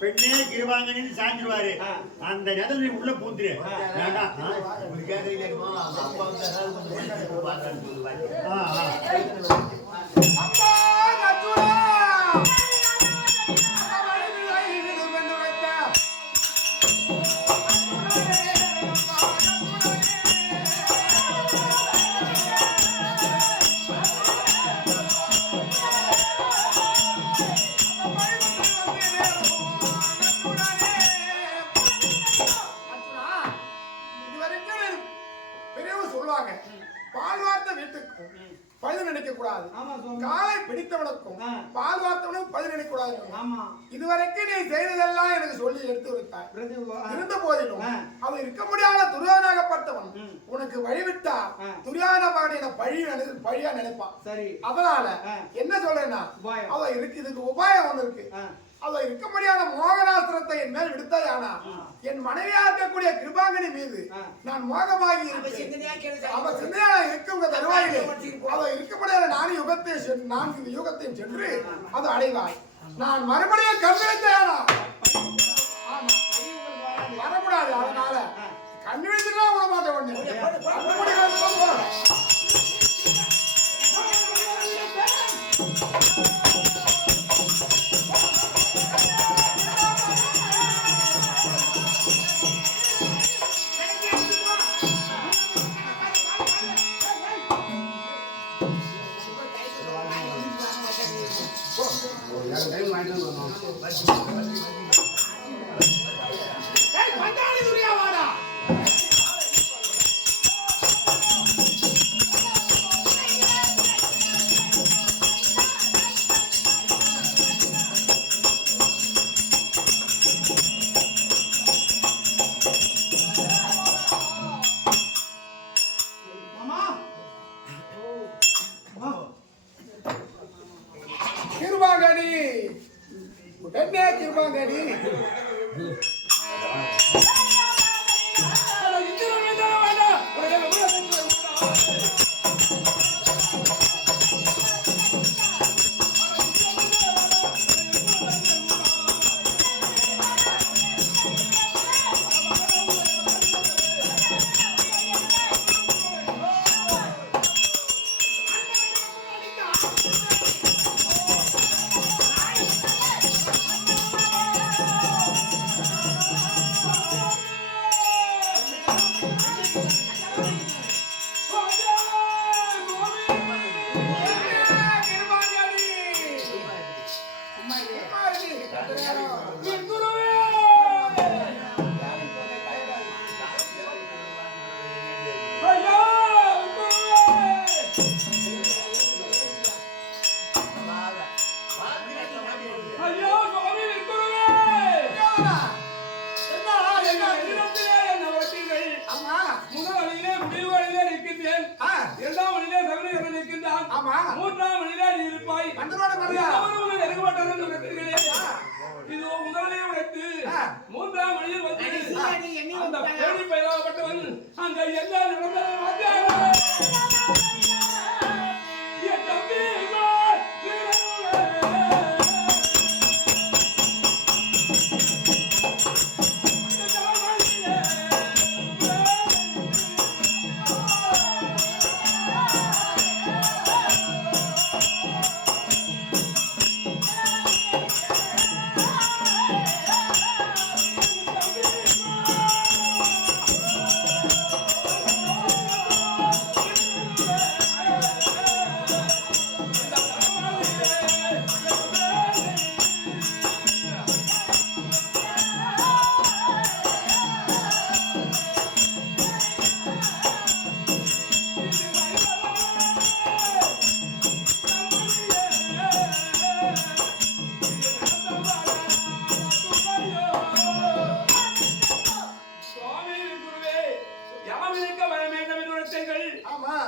பெண்ணே கிருவாங்கன்னு சாஞ்சிருவாரு. அந்த நேரத்தில் நீ உள்ள பூந்துரு. பால் வார்த்த வீட்டுக்கும் பதில் நினைக்க கூடாது. காலை பிடித்தவனுக்கும் பால் வார்த்தவனுக்கும் பதில் நினைக்க கூடாது. இதுவரைக்கும் நீ செய்ததெல்லாம் எனக்கு சொல்லி எடுத்து வைத்தாய். இருந்த போதிலும் அவன் இருக்க முடியாத துரியோதனாகப்பட்டவன் உனக்கு வழிவிட்டா துரியோதன மகனை பழியா நினைப்பான். அதனால என்ன சொல்றேன்னா அவன் இருக்கு, இதுக்கு உபாயம் ஒண்ணு இருக்கு. அவ இருக்க முடியாத மோகனாஸ்திரத்தை என் மேல் விடுத்தாயானா என் மனைவியா இருக்கக்கூடிய கிருபாங்கனி மீது நான் மோகமாகி அவ சிந்தையா இருக்கும் தருவாயிலே அவ இருக்க முடியாத 4 யுகத்தையும் சென்று அது அடைவாய். நான் மறுபடியும் கண்விழித்தானா வரக்கூடாது. அதனால கண்விழிச்சுதான் விட மாட்டேன். ஒண்ணு கிருபாங்கனி என்ன கிருபாங்கனி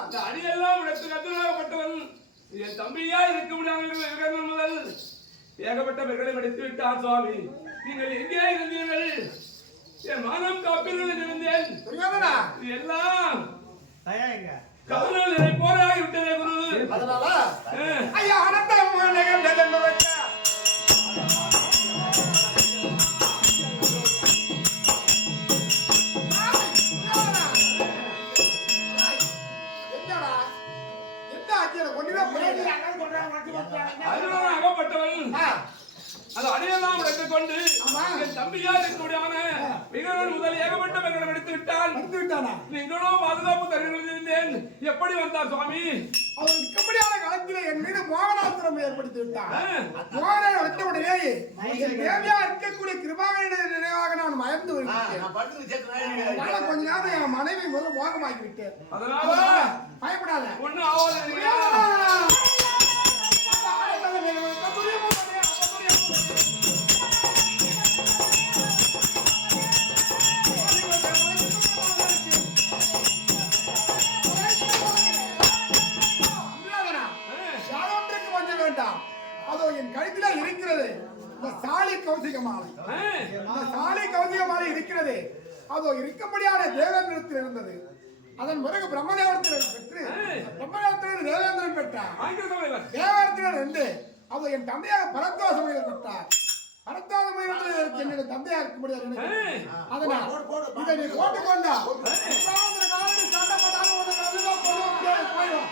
இந்த அடியெல்லாம் உனக்கு கட்டுப்பட்டவன் என் தம்பியா இருக்க முடியாத முதல் ஏகப்பட்ட பெண்களை படித்து விட்டார் சுவாமி. நீங்கள் எங்கே இருந்தீர்கள்? என் மானம் காப்பீர்கள் இருந்தேன். எல்லாம் கவலை போராடி விட்டதே குரு. அதனால ஐயா அனந்தரம் நிகழ்ந்தது வச்ச அகப்பட்டவன் அது அடியெல்லாம் உடைத்துக் கொண்டு என் தம்பியா இருக்கக்கூடியவன மிகவும் முதல் ஏகப்பட்ட பெண்களை எடுத்து விட்டான். நீங்களும் பாதுகாப்பு தருகிறேன். எப்படி வந்தார் சுவாமி? அவன் இருக்கக்கூடியான காலத்திலே என் மீது மோகனாசுரம் ஏற்படுத்தி விட்டான். மோகனை வந்த உடனே தேவையா இருக்கக்கூடிய கிருபாகனுடைய நினைவாக நான் மயந்து விட்டேன். கொஞ்ச நேரம் என் மனைவி முதல்ல மோகமாக்கி விட்டேன். அதனால பயப்படாத, ஒண்ணு ஆவாது. அதோ என் கழுத்தில இருக்கிறது இந்த சாலி கௌசிக மாலை. இந்த சாலி கௌசிக மாலை இருக்கிறது. அதோ இருக்கும்படியான தேவேந்திரத்தில் இருந்தது. அதன் பிறகு பிரம்மதேவத்தில் பெற்று பிரம்மதேவத்தில் தேவேந்திரன் பெற்றார். தேவேந்திரன் என்று அதோ என் தந்தையாக பரத்வாசம் பெற்றார். பரத்வாசம் என்னுடைய தந்தையாக இருக்க முடியாது. அதனால் இதை நீ போட்டுக்கொண்டா சண்டை போட்டாலும் போயிடும்.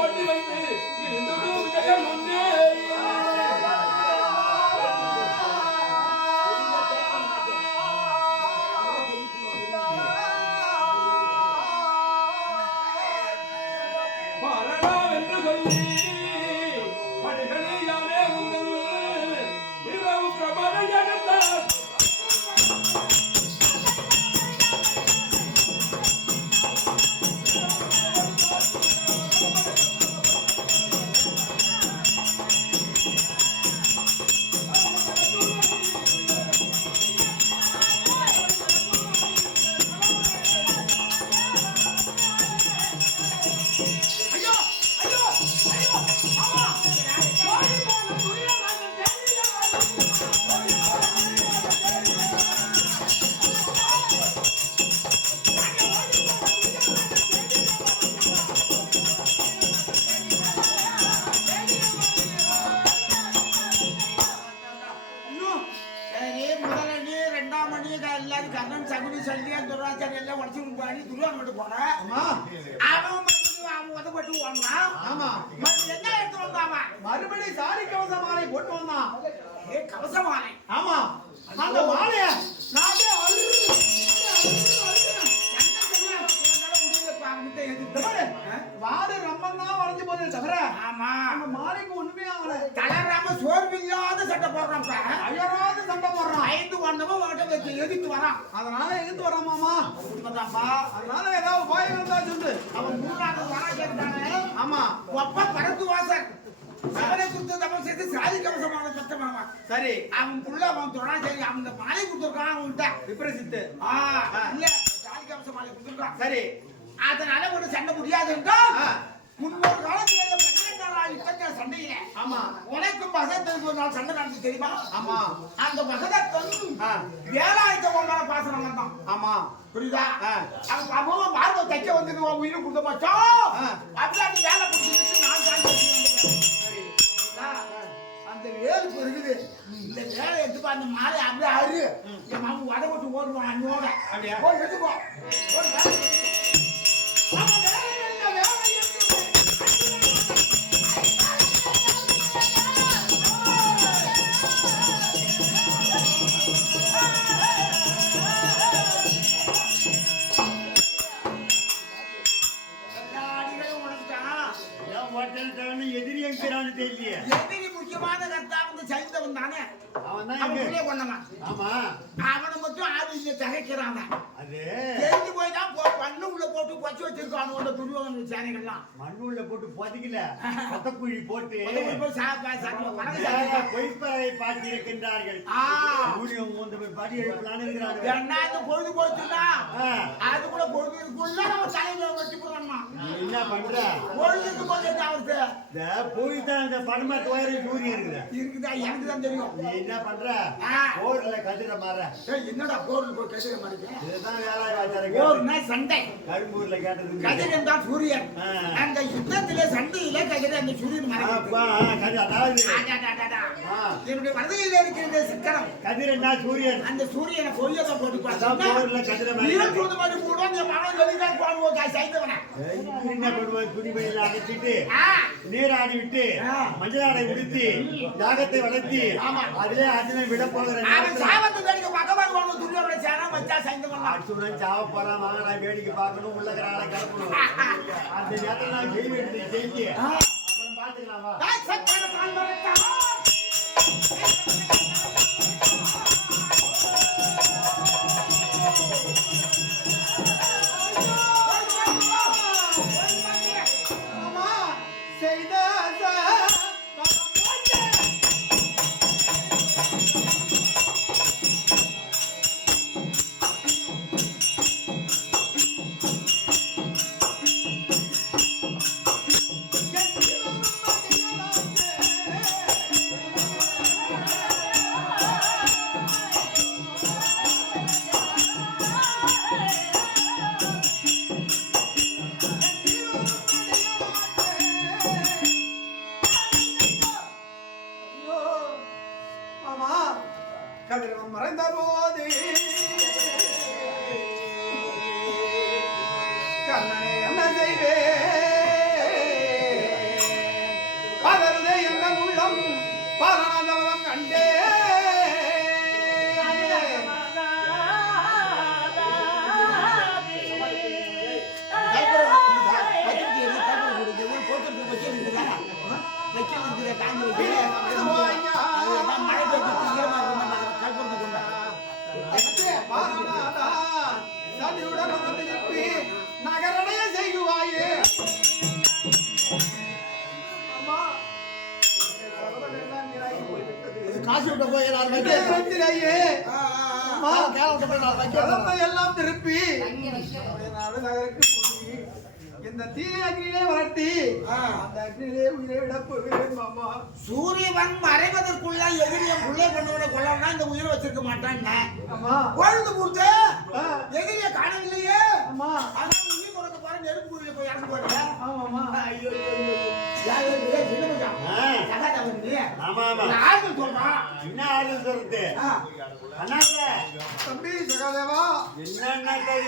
ஓட்டி வைத்து முன்னே மறுபடியும் சாரி கவச மாலை போட்டு வந்தான். கவச மாலை? ஆமா, அந்த மாலைய வாடு ரம்மந்தான் வளைஞ்சு போதே தவிர அந்த மாலைக்கு ஒண்ணுமே ஆகல. தளராம சோர்வில்லாத சட்டை போடுறான், அயராத சண்டை போடுறான். 5 வருடமும் வச்சு எதிர்த்து வரான். அதனால எதிர்த்து வரான் மாமா. அதனால ஏதாவது உபாயம் இருந்தா சொல்லு. அவன் 3வது வரா கேட்டானே. ஆமா, ஒப்ப பரத்து வாசன் அவனை குத்து தப்பம் செய்து சாதி கவசமான பெற்ற மாமா. சரி, அவனுக்குள்ள அவன் தொழா சரி அந்த மாலை கொடுத்துருக்கான். அவன்கிட்ட விபரசித்து இல்ல சாதி கவச மாலை கொடுத்துருக்கான். சரி, அதனால ஒரு சண்டை முடியாது என்றால் முன்னொரு காலத்துல 12 நாள் இத்தனை சண்டையில ஆமா உனக்கும் பகதத்துக்கு ஒரு நாள் சண்டை நடந்து தெரியுமா? ஆமா, அந்த பகதத்தன் வேலாயுத ஒன்றால பாசனம் வந்தான். ஆமா, புரியுதா? அவன் அம்மாவை பார்வை தைக்க வந்து உயிரை கொடுத்த மாட்டோம். அப்படி அந்த வேலை கொடுத்துட்டு நான் அந்த வேலுக்கு இருக்குது. இந்த வேலை எடுத்துப்பா, அந்த மாலை அப்படியே அரு என் மாமு வதை விட்டு ஓடுவான். அண்ணோட அப்படியா போய் எடுத்துக்கோ. வேலை இருக்கானே அவன் தான் அவன் எங்க புள்ளைய கொண்டவன். ஆமா அவனை மட்டும் ஆடு இல்ல தகைக்கிறான். அது தெரிஞ்சு போய் தான் பண்ணு உள்ள போட்டு பச்சு வச்சிருக்கான் துருவங்க சேனைகள்லாம். மண்ணுள்ள போட்டு புதைக்கல கொத்தக்குழி போட்டு பணம் பொய்ப்பறை பார்த்து இருக்கின்றார்கள் ஊழியம் மூன்று பாடி எழுப்பலான்னு இருக்கிறாங்க என்ன பொழுது போச்சுன்னா அது கூட பொழுதுக்குள்ள நம்ம தலையில வச்சு போடணுமா என்ன பண்ற பொழுதுக்கு போது அவருக்கு போய் தான் அந்த பணமாட்டு வயிறு சூரியன் இருக்குதா எனக்கு தான் தெரியும். நீ என்ன பண்ற போர்ல கதிர மாற என்னடா போர்ல போய் கதிர மாறிக்க இதுதான் வேலை போர்னா சண்டை கரும்பூர்ல கேட்டது கதிரன் தான் சூரியன். அந்த யுத்தத்திலே சண்டையில கதிர அந்த சூரியன் என்னுடைய மனதில் இருக்கிற சிக்கனம் கதிரன்னா சூரியன் அந்த சூரியனை பொய்யதான் போட்டு போர்ல கதிர மாதிரி கூட அந்த மனம் வெளிதான் போடுவோம் சைத்தவனை என்ன பண்ணுவோம் துணிமணியில அகற்றிட்டு நீராடி விட்டு மஞ்சள் ஆடை உடுத்தி யாகத்தை வளர்த்தி அதிலே அர்ஜுனை விட போகிறேன் அர்ஜுனன் சாவ போறான் வாங்க நான் வேடிக்கை பார்க்கணும் உள்ளகிறாளை கிளப்பணும் அந்த நேரத்தில் நான் செய்ய வேண்டியது செய்ய அப்புறம் பார்த்துக்கலாமா கதிரவன் மறைந்த போது கண்ணனை என்ன செய்வே பதறுதே என்ன உள்ளம் பரணதவனம் கண்டே நகரடைய செய்வாயே காசு விட்ட போய் எல்லாம் திருப்பி நகருக்கு இந்த தீய அக்னியிலே வரட்டி அந்த அக்னியிலே உயிரை விடப்போகிறேன் மாமா. சூரியவன் மறைவதற்குள்ள எதிரிய புள்ளை பண்ணவனை கொள்ளனா இந்த உயிரை வச்சிருக்க மாட்டான். ஆமா பொழுது கொடுத்து எதிரிய காணவில்லையே. ஆமா ஆனா உயிர் கொடுக்க போற நெருப்பு குழியில போய் இறந்து போறீங்க. ஆமாமா ஐயோ என்ன ஆறுதல் சொல்றது தம்பி சகாதேவா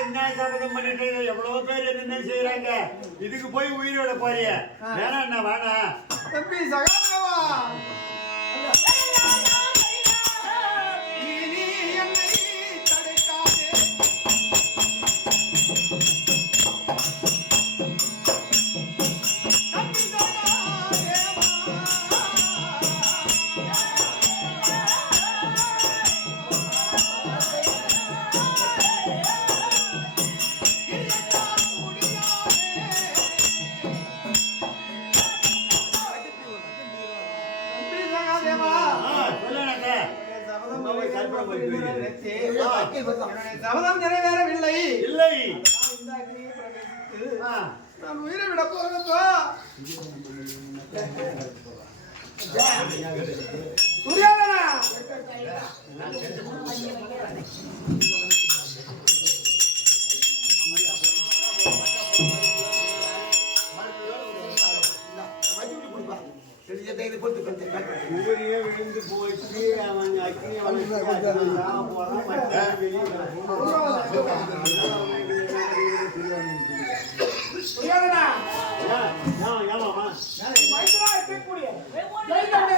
என்ன சபதம் பண்ணிட்டு எவ்வளவு பேர் என்ன செய்யறாங்க இதுக்கு போய் உயிரோட போறிய வேணா என்ன வேணா தம்பி சகாதேவா சபதம் நிறைவேறவில்லை இல்லை நான் உயிரை விட போகிறப்பா புரியாதனா ஊரையே விழுந்து போச்சு அவன் அக்னியை வளர்த்து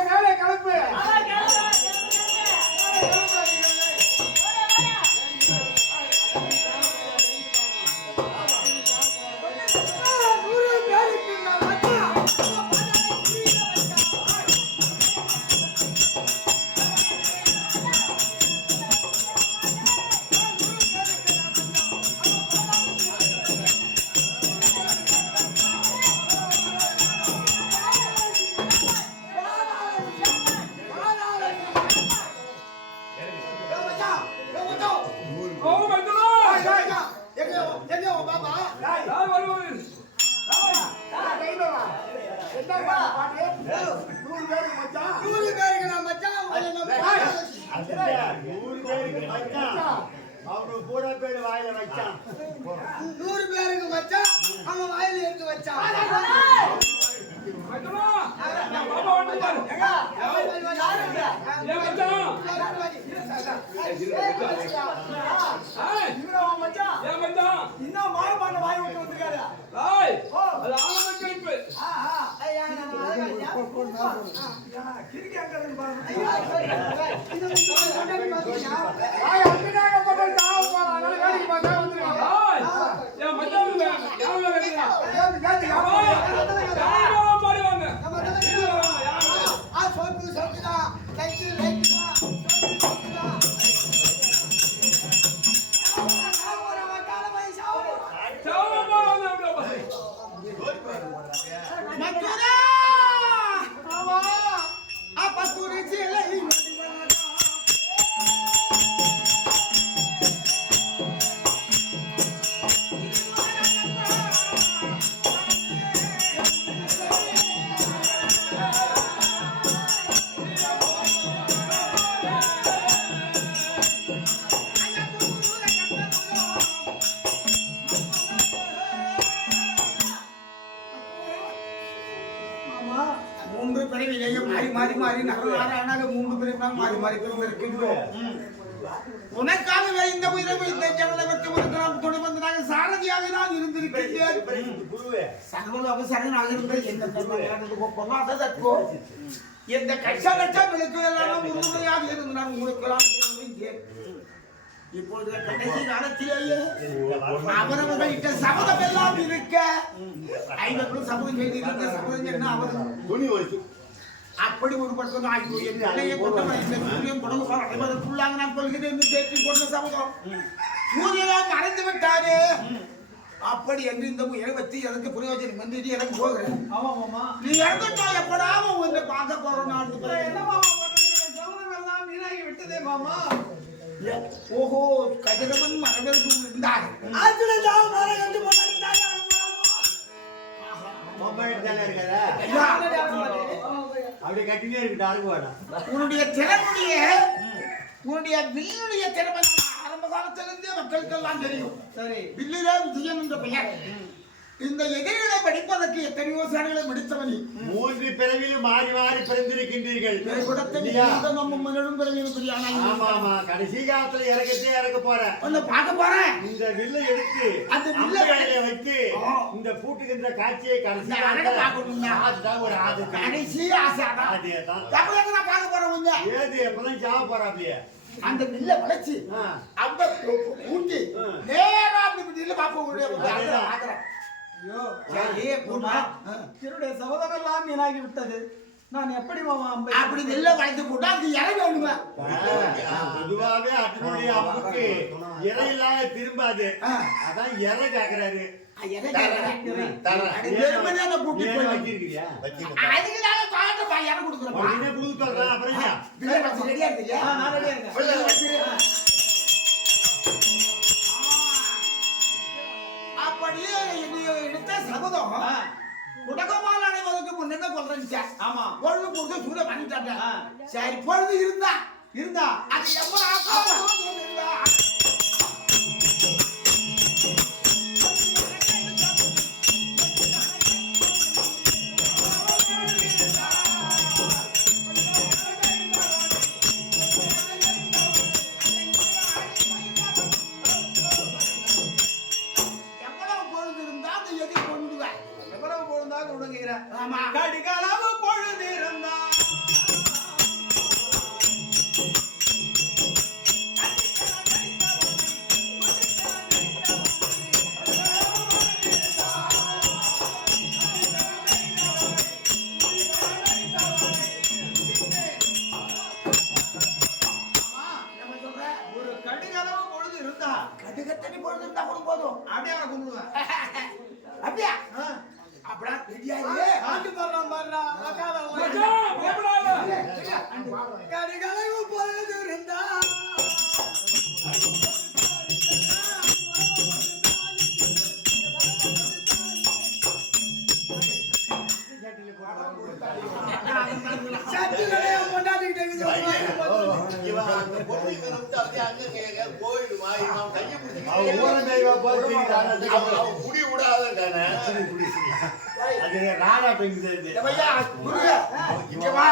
மேலே கலப்பு 100 பேருக்கு நான் மச்சான் அதுல 100 பேருக்கு மச்சான் அவரு பூரா பேர் வாயில வச்சான் 100 பேருக்கு மச்சான் அவன் வாயில எடுத்து வச்சான் மச்சமா நான் பாப்பா வந்து பாரு ஏ மச்சான் ஏ மச்சான் இன்னும் மாயமான வாய் விட்டு வந்திருக்காரு ராய் அது ஆளம கைப்பு கிறுக்கி அங்க இருந்து பாருங்க ராய் ஏ மச்சான் யாரு வரீங்க யாரோ பாடுவாங்க சாவமா வாங்க மூன்று பிறவிலேயே மாறி நகராக 3 பிறவிலாம் மாறி இருக்கின்றோம் உனக்காகவே இந்த உயிரை இந்த ஜனலகத்தை ஒருத்தரம் துணை வந்து நாங்கள் சாரதியாக தான் இருந்திருக்கிறேன் சகோதர சரணாக இருந்தது என்ன பொருளாத தத்துவம் எந்த கட்சங்களுக்கு எல்லாம் உறுதுணையாக இருந்து நான் உங்களுக்கு இப்பொழுது கடைசி காலத்திலேயே அவரவர்களிட்ட சபதம் எல்லாம் இருக்க 50 சபதம் செய்திருக்க சபதம் என்ன அவர் அப்படி ஒரு பட்டம் ஆய்வு என் தலையை கொண்டவன் இந்த சூரியன் தொடர்பு அடைவதற்குள்ளாக நான் கொள்கிறேன் என்று சேர்த்து கொண்ட சபதம் சூரியனால் மறைந்து விட்டாரு அப்படி என்று இந்த உயிரை வச்சு எனக்கு பிரயோஜனம் வந்து எனக்கு போகிறேன் நீ இறந்துட்டா எப்படாம வந்து பார்க்க போறோம் நான் என்னமா கவனம் எல்லாம் வீணாகி விட்டதே மாமா ஓஹோ கதிரவன் மரபில் இருந்தார் மொபைல் தானே இருக்காதா அப்படி கட்டினே இருக்கு அருகுவாடா உன்னுடைய வில்லுடைய திறமை ஆரம்ப காலத்திலிருந்தே மக்களுக்கெல்லாம் தெரியும் சரி வில்லுரே விஜயன் என்ற பெயர் இந்த எதிரிகளை படிப்பதற்கு எத்தனையோ சார்களை முடித்தவனி 3 பிறவிலும் மாறி பிறந்திருக்கின்றீர்கள் ஆமா கடைசி காலத்துல இறக்க போறேன் பார்க்க போறேன் இந்த வில்லை எடுத்து அந்த வில்லை வைத்து இந்த பூட்டுகின்ற காட்சியை கடைசி ஒரு ஆசை கடைசி ஆசை அதேதான் நான் பார்க்க போறேன் ஏது எப்பதான் சாவ போற அப்படியே அந்த வில்ல வளைச்சு அந்த ஊட்டி நேரா அப்படி வில்ல பாப்ப என்னுடைய சபதம் எல்லாம் வீணாகி விட்டது நான் எப்படி மாமா அப்படி வெளில வளைத்து போட்டா அது இறை வேணுமா பொதுவாவே அட்டனுடைய அப்புக்கு இறை இல்லாம திரும்பாது அதான் இறை கேக்குறாரு அப்படியே எடுத்த சபதம் குடகமால் அடைவதற்கு முன்னே கொள்றேன் ஆமா பொழுது பொழுது சூட பண்ணிட்டாங்க சரி பொழுது இருந்தா அது எவ்வளவு இருந்தா கடிகாலம் பொழுது இருந்தா ஒரு கடிகாலம் பொழுது இருந்தா கடுகத்தனி பொழுது இருந்தா கூட போதும் அப்படியே அவனை கும்பிடுவேன் அப்படியா அப்படியா தெரியாது ஆண்டு பாடுறான் மச்சான் போடாத கடுகளைவு பொழுது இருந்தா அவன் ஊரம் தெய்வா போல் குடி விடாத தானே அது ராடா பெங்குது ஐயா குருவே இங்க வா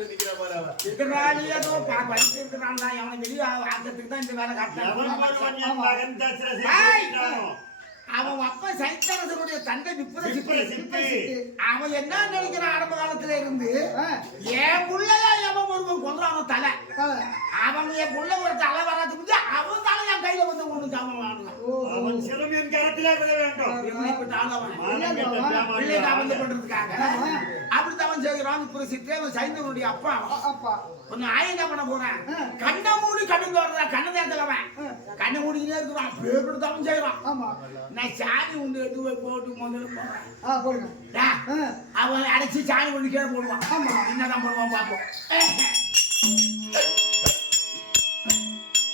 நிக்கிற மாதிரி அவன். இதனாலேயே ஏதோ படிச்சு இருக்கிறான் தான் அவனை வெளியே ஆக்கிறதுக்கு தான் இந்த வேலை எவன் காட்டுறான் போடுவான் என் மகன் தச்சர ஏய்! செய்தானோ அவன் அப்பா சைத்தரசனுடைய தந்தை சிப்பர சிப்பி அவன் என்ன நினைக்கிறான் ஆரம்ப காலத்துல இருந்து என் புள்ளையா எவன் ஒருவன் கொல்றானோ தலை அவன் என் புள்ள ஒரு தலை வராதுக்கு அவன் தலை என் கையில வந்து ஒண்ணு தாம வாங்கலாம் அவன் சிரம் என் கரத்திலே விட வேண்டும் இப்படிப்பட்ட ஆளவன் மானங்கெட்ட பிள்ளை பேமானியா. காவந்து பண்றதுக்காக அப்படி தவன் செய்கிறான் இப்ப சித்தே அவன் சைந்தவனுடைய அப்பா கொஞ்சம் ஆயம் என்ன பண்ண போறேன் கண்ணை மூடி கண்ணு தோறதா கண்ணு நேரத்துலவன் கண்ணை மூடிக்கிட்டே இருக்கிறான் அப்படி தவன் செய்யறான் நான் சாணி உண்டு எடுத்து போட்டு முதல்ல போடுறேன் அவன் அடைச்சி சாணி கொண்டு கீழே போடுவான் என்னதான் போடுவான் பார்ப்போம்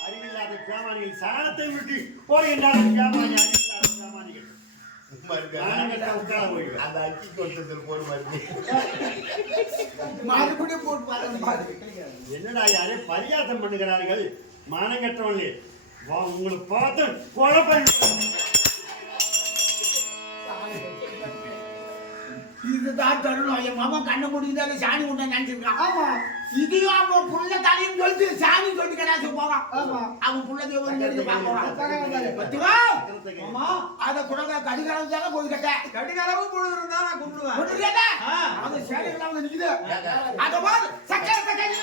அறிவில்லாத பேமானிகள் சரணத்தை விட்டு போகின்றார்கள் பேமானி அறிவில்லாத பேமானிகள் சும்மா இருக்க. மானங்கெட்ட உட்கார போய் அந்த அக்கி கொட்டத்தில் போற மாதிரி மறுபடியும் போட்டு பாருங்க என்னடா யாரே பரியாசம் பண்ணுகிறார்கள் மானங்கெட்டவங்களே உங்களுக்கு பார்த்து கொலை பண்ணி இதுதான் தருணம் என் மாமா கண்ணை முடிந்தாலே சாணி கொண்டு நினைச்சிருக்கான் இதையும் அவன் புள்ள தலையும் சொல்லிட்டு சாணி சொல்லிட்டு கடாச்சு போறான் அவன் புள்ள தேவன் எடுத்து பாக்குறான் அத கூட கடிகாரம் தானே போய் கேட்ட கடிகாரமும் பொழுது இருந்தா நான் கும்பிடுவேன் அந்த சேலைகள் அவங்க நிக்குது அத பாரு சக்கரை வெத்தல்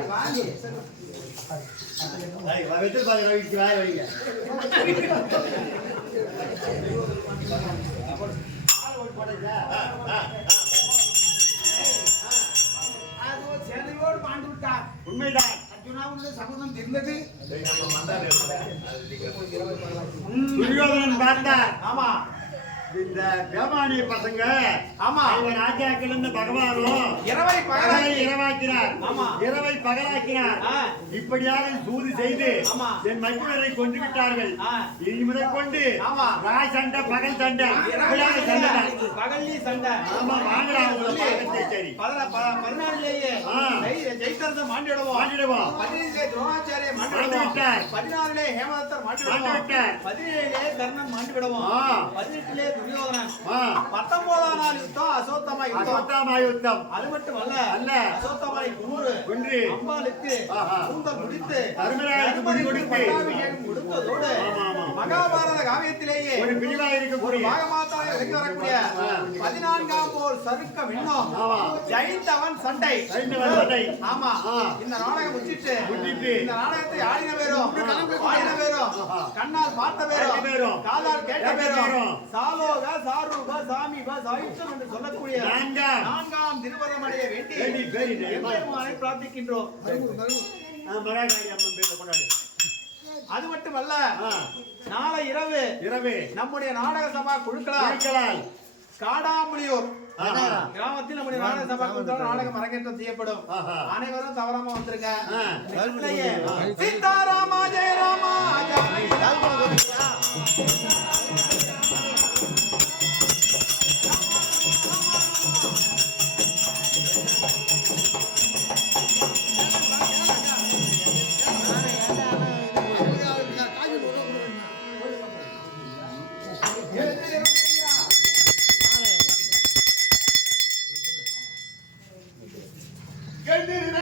பாருங்க வீட்டுக்கு வேலை வைங்க அது சேலையோடு பாண்டு விட்டார் உண்மைதான் அர்ஜுனாவுடைய சபதம் தெரிந்தது நம்ம மந்தார் துரியோதனன் பார்த்தார் ஆமா இந்த பேமானி பசங்க ஆமா. இவன் ஆஜாக்கள் இருந்து பகவானும் இரவை பகலை பகலாக்கி இரவாக்கினார் ஆமா. இரவை பகலாக்கினார் இப்படியாக சூது செய்து ஆமா. என் மகிழரை கொண்டு விட்டார்கள் இனி முதல் கொண்டு ஆமா. ராய் சண்டை பகல் சண்டை இப்படியாக சண்டை தான். பகல்லி சண்டை ஆமா வாங்கடா உங்களை பாகத்தை சரி 14லேயே ஆ. ஜெயித்தரச மாண்டிடுவோம் மாட்டிடுவோம் 15லே துரோணாச்சாரிய மாண்டு மாண்டிடுவோம் விட்டார். 14லே ஹேமதத்தர் மாண்டு மாண்டிடுவோம் விட்டார். 17லே கர்ணன் மாண்டிடுவோம் ஆ. 18லே துரியோதனன் ஆ 19ஆம் நாள் யுத்தம் அசோத்தமா யுத்தம் அசோத்தாமா யுத்தம் அது மட்டும் அல்ல அல்ல. அசோத்தமாவை குன்று குன்று. அம்பாளுக்கு ஆஹா. கூந்தல் முடித்து தர்மராஜனுக்கு முடி கொடுத்து. பட்டாபிஷேகம் கொடுத்ததோடு ஆமா, ஆமா. மகாபாரத காவியத்திலேயே ஒரு பிரிவாக ஒரு இருக்கக்கூடிய பாகமாத்தாக இறங்கி வரக்கூடிய 14ஆம் போர் சருக்க விண்ணம் ஆமா. ஜெயித்தவன் சண்டை ஜெயித்தவன் சண்டை. ஆமா ஆ. இந்த நாடகம் முடிச்சிட்டு முடிச்சிட்டு. இந்த நாடகத்தை ஆடின பேரும் ஆடின பேரும் ஆஹா. கண்ணால் பார்த்த பார்த்த பேரும். பேரும் காதால் கேட்ட கேட்ட பேரும் பேரும். சாலோக சாரூப சாமிப சாயுத்தம் என்று சொல்லக்கூடிய நான்காம். 4ஆம் திருவரம் அடைய வேண்டி வேண்டி பேரி நேயமா. எம்பெருமானை பிரார்த்திக்கின்றோம் மகாகாரி அம்மன் பேரை கொண்டாடு அது மட்டுமல்ல ஆ. நாளை இரவு இரவு நம்முடைய நாடக சபா குழுக்களால் இருக்கலால் காடாமுளியூர் ஆஹா. கிராமத்தில் நம்முடைய நாடக சபா குழுக்களால் நாடகம் அரங்கேற்றம் செய்யப்படும் ஆஹா. அனைவரும் தவறாம வந்திருங்க ஆ. நெற்றிலேயே சீதாராமா ஜெயராமா ஜானகி ராமா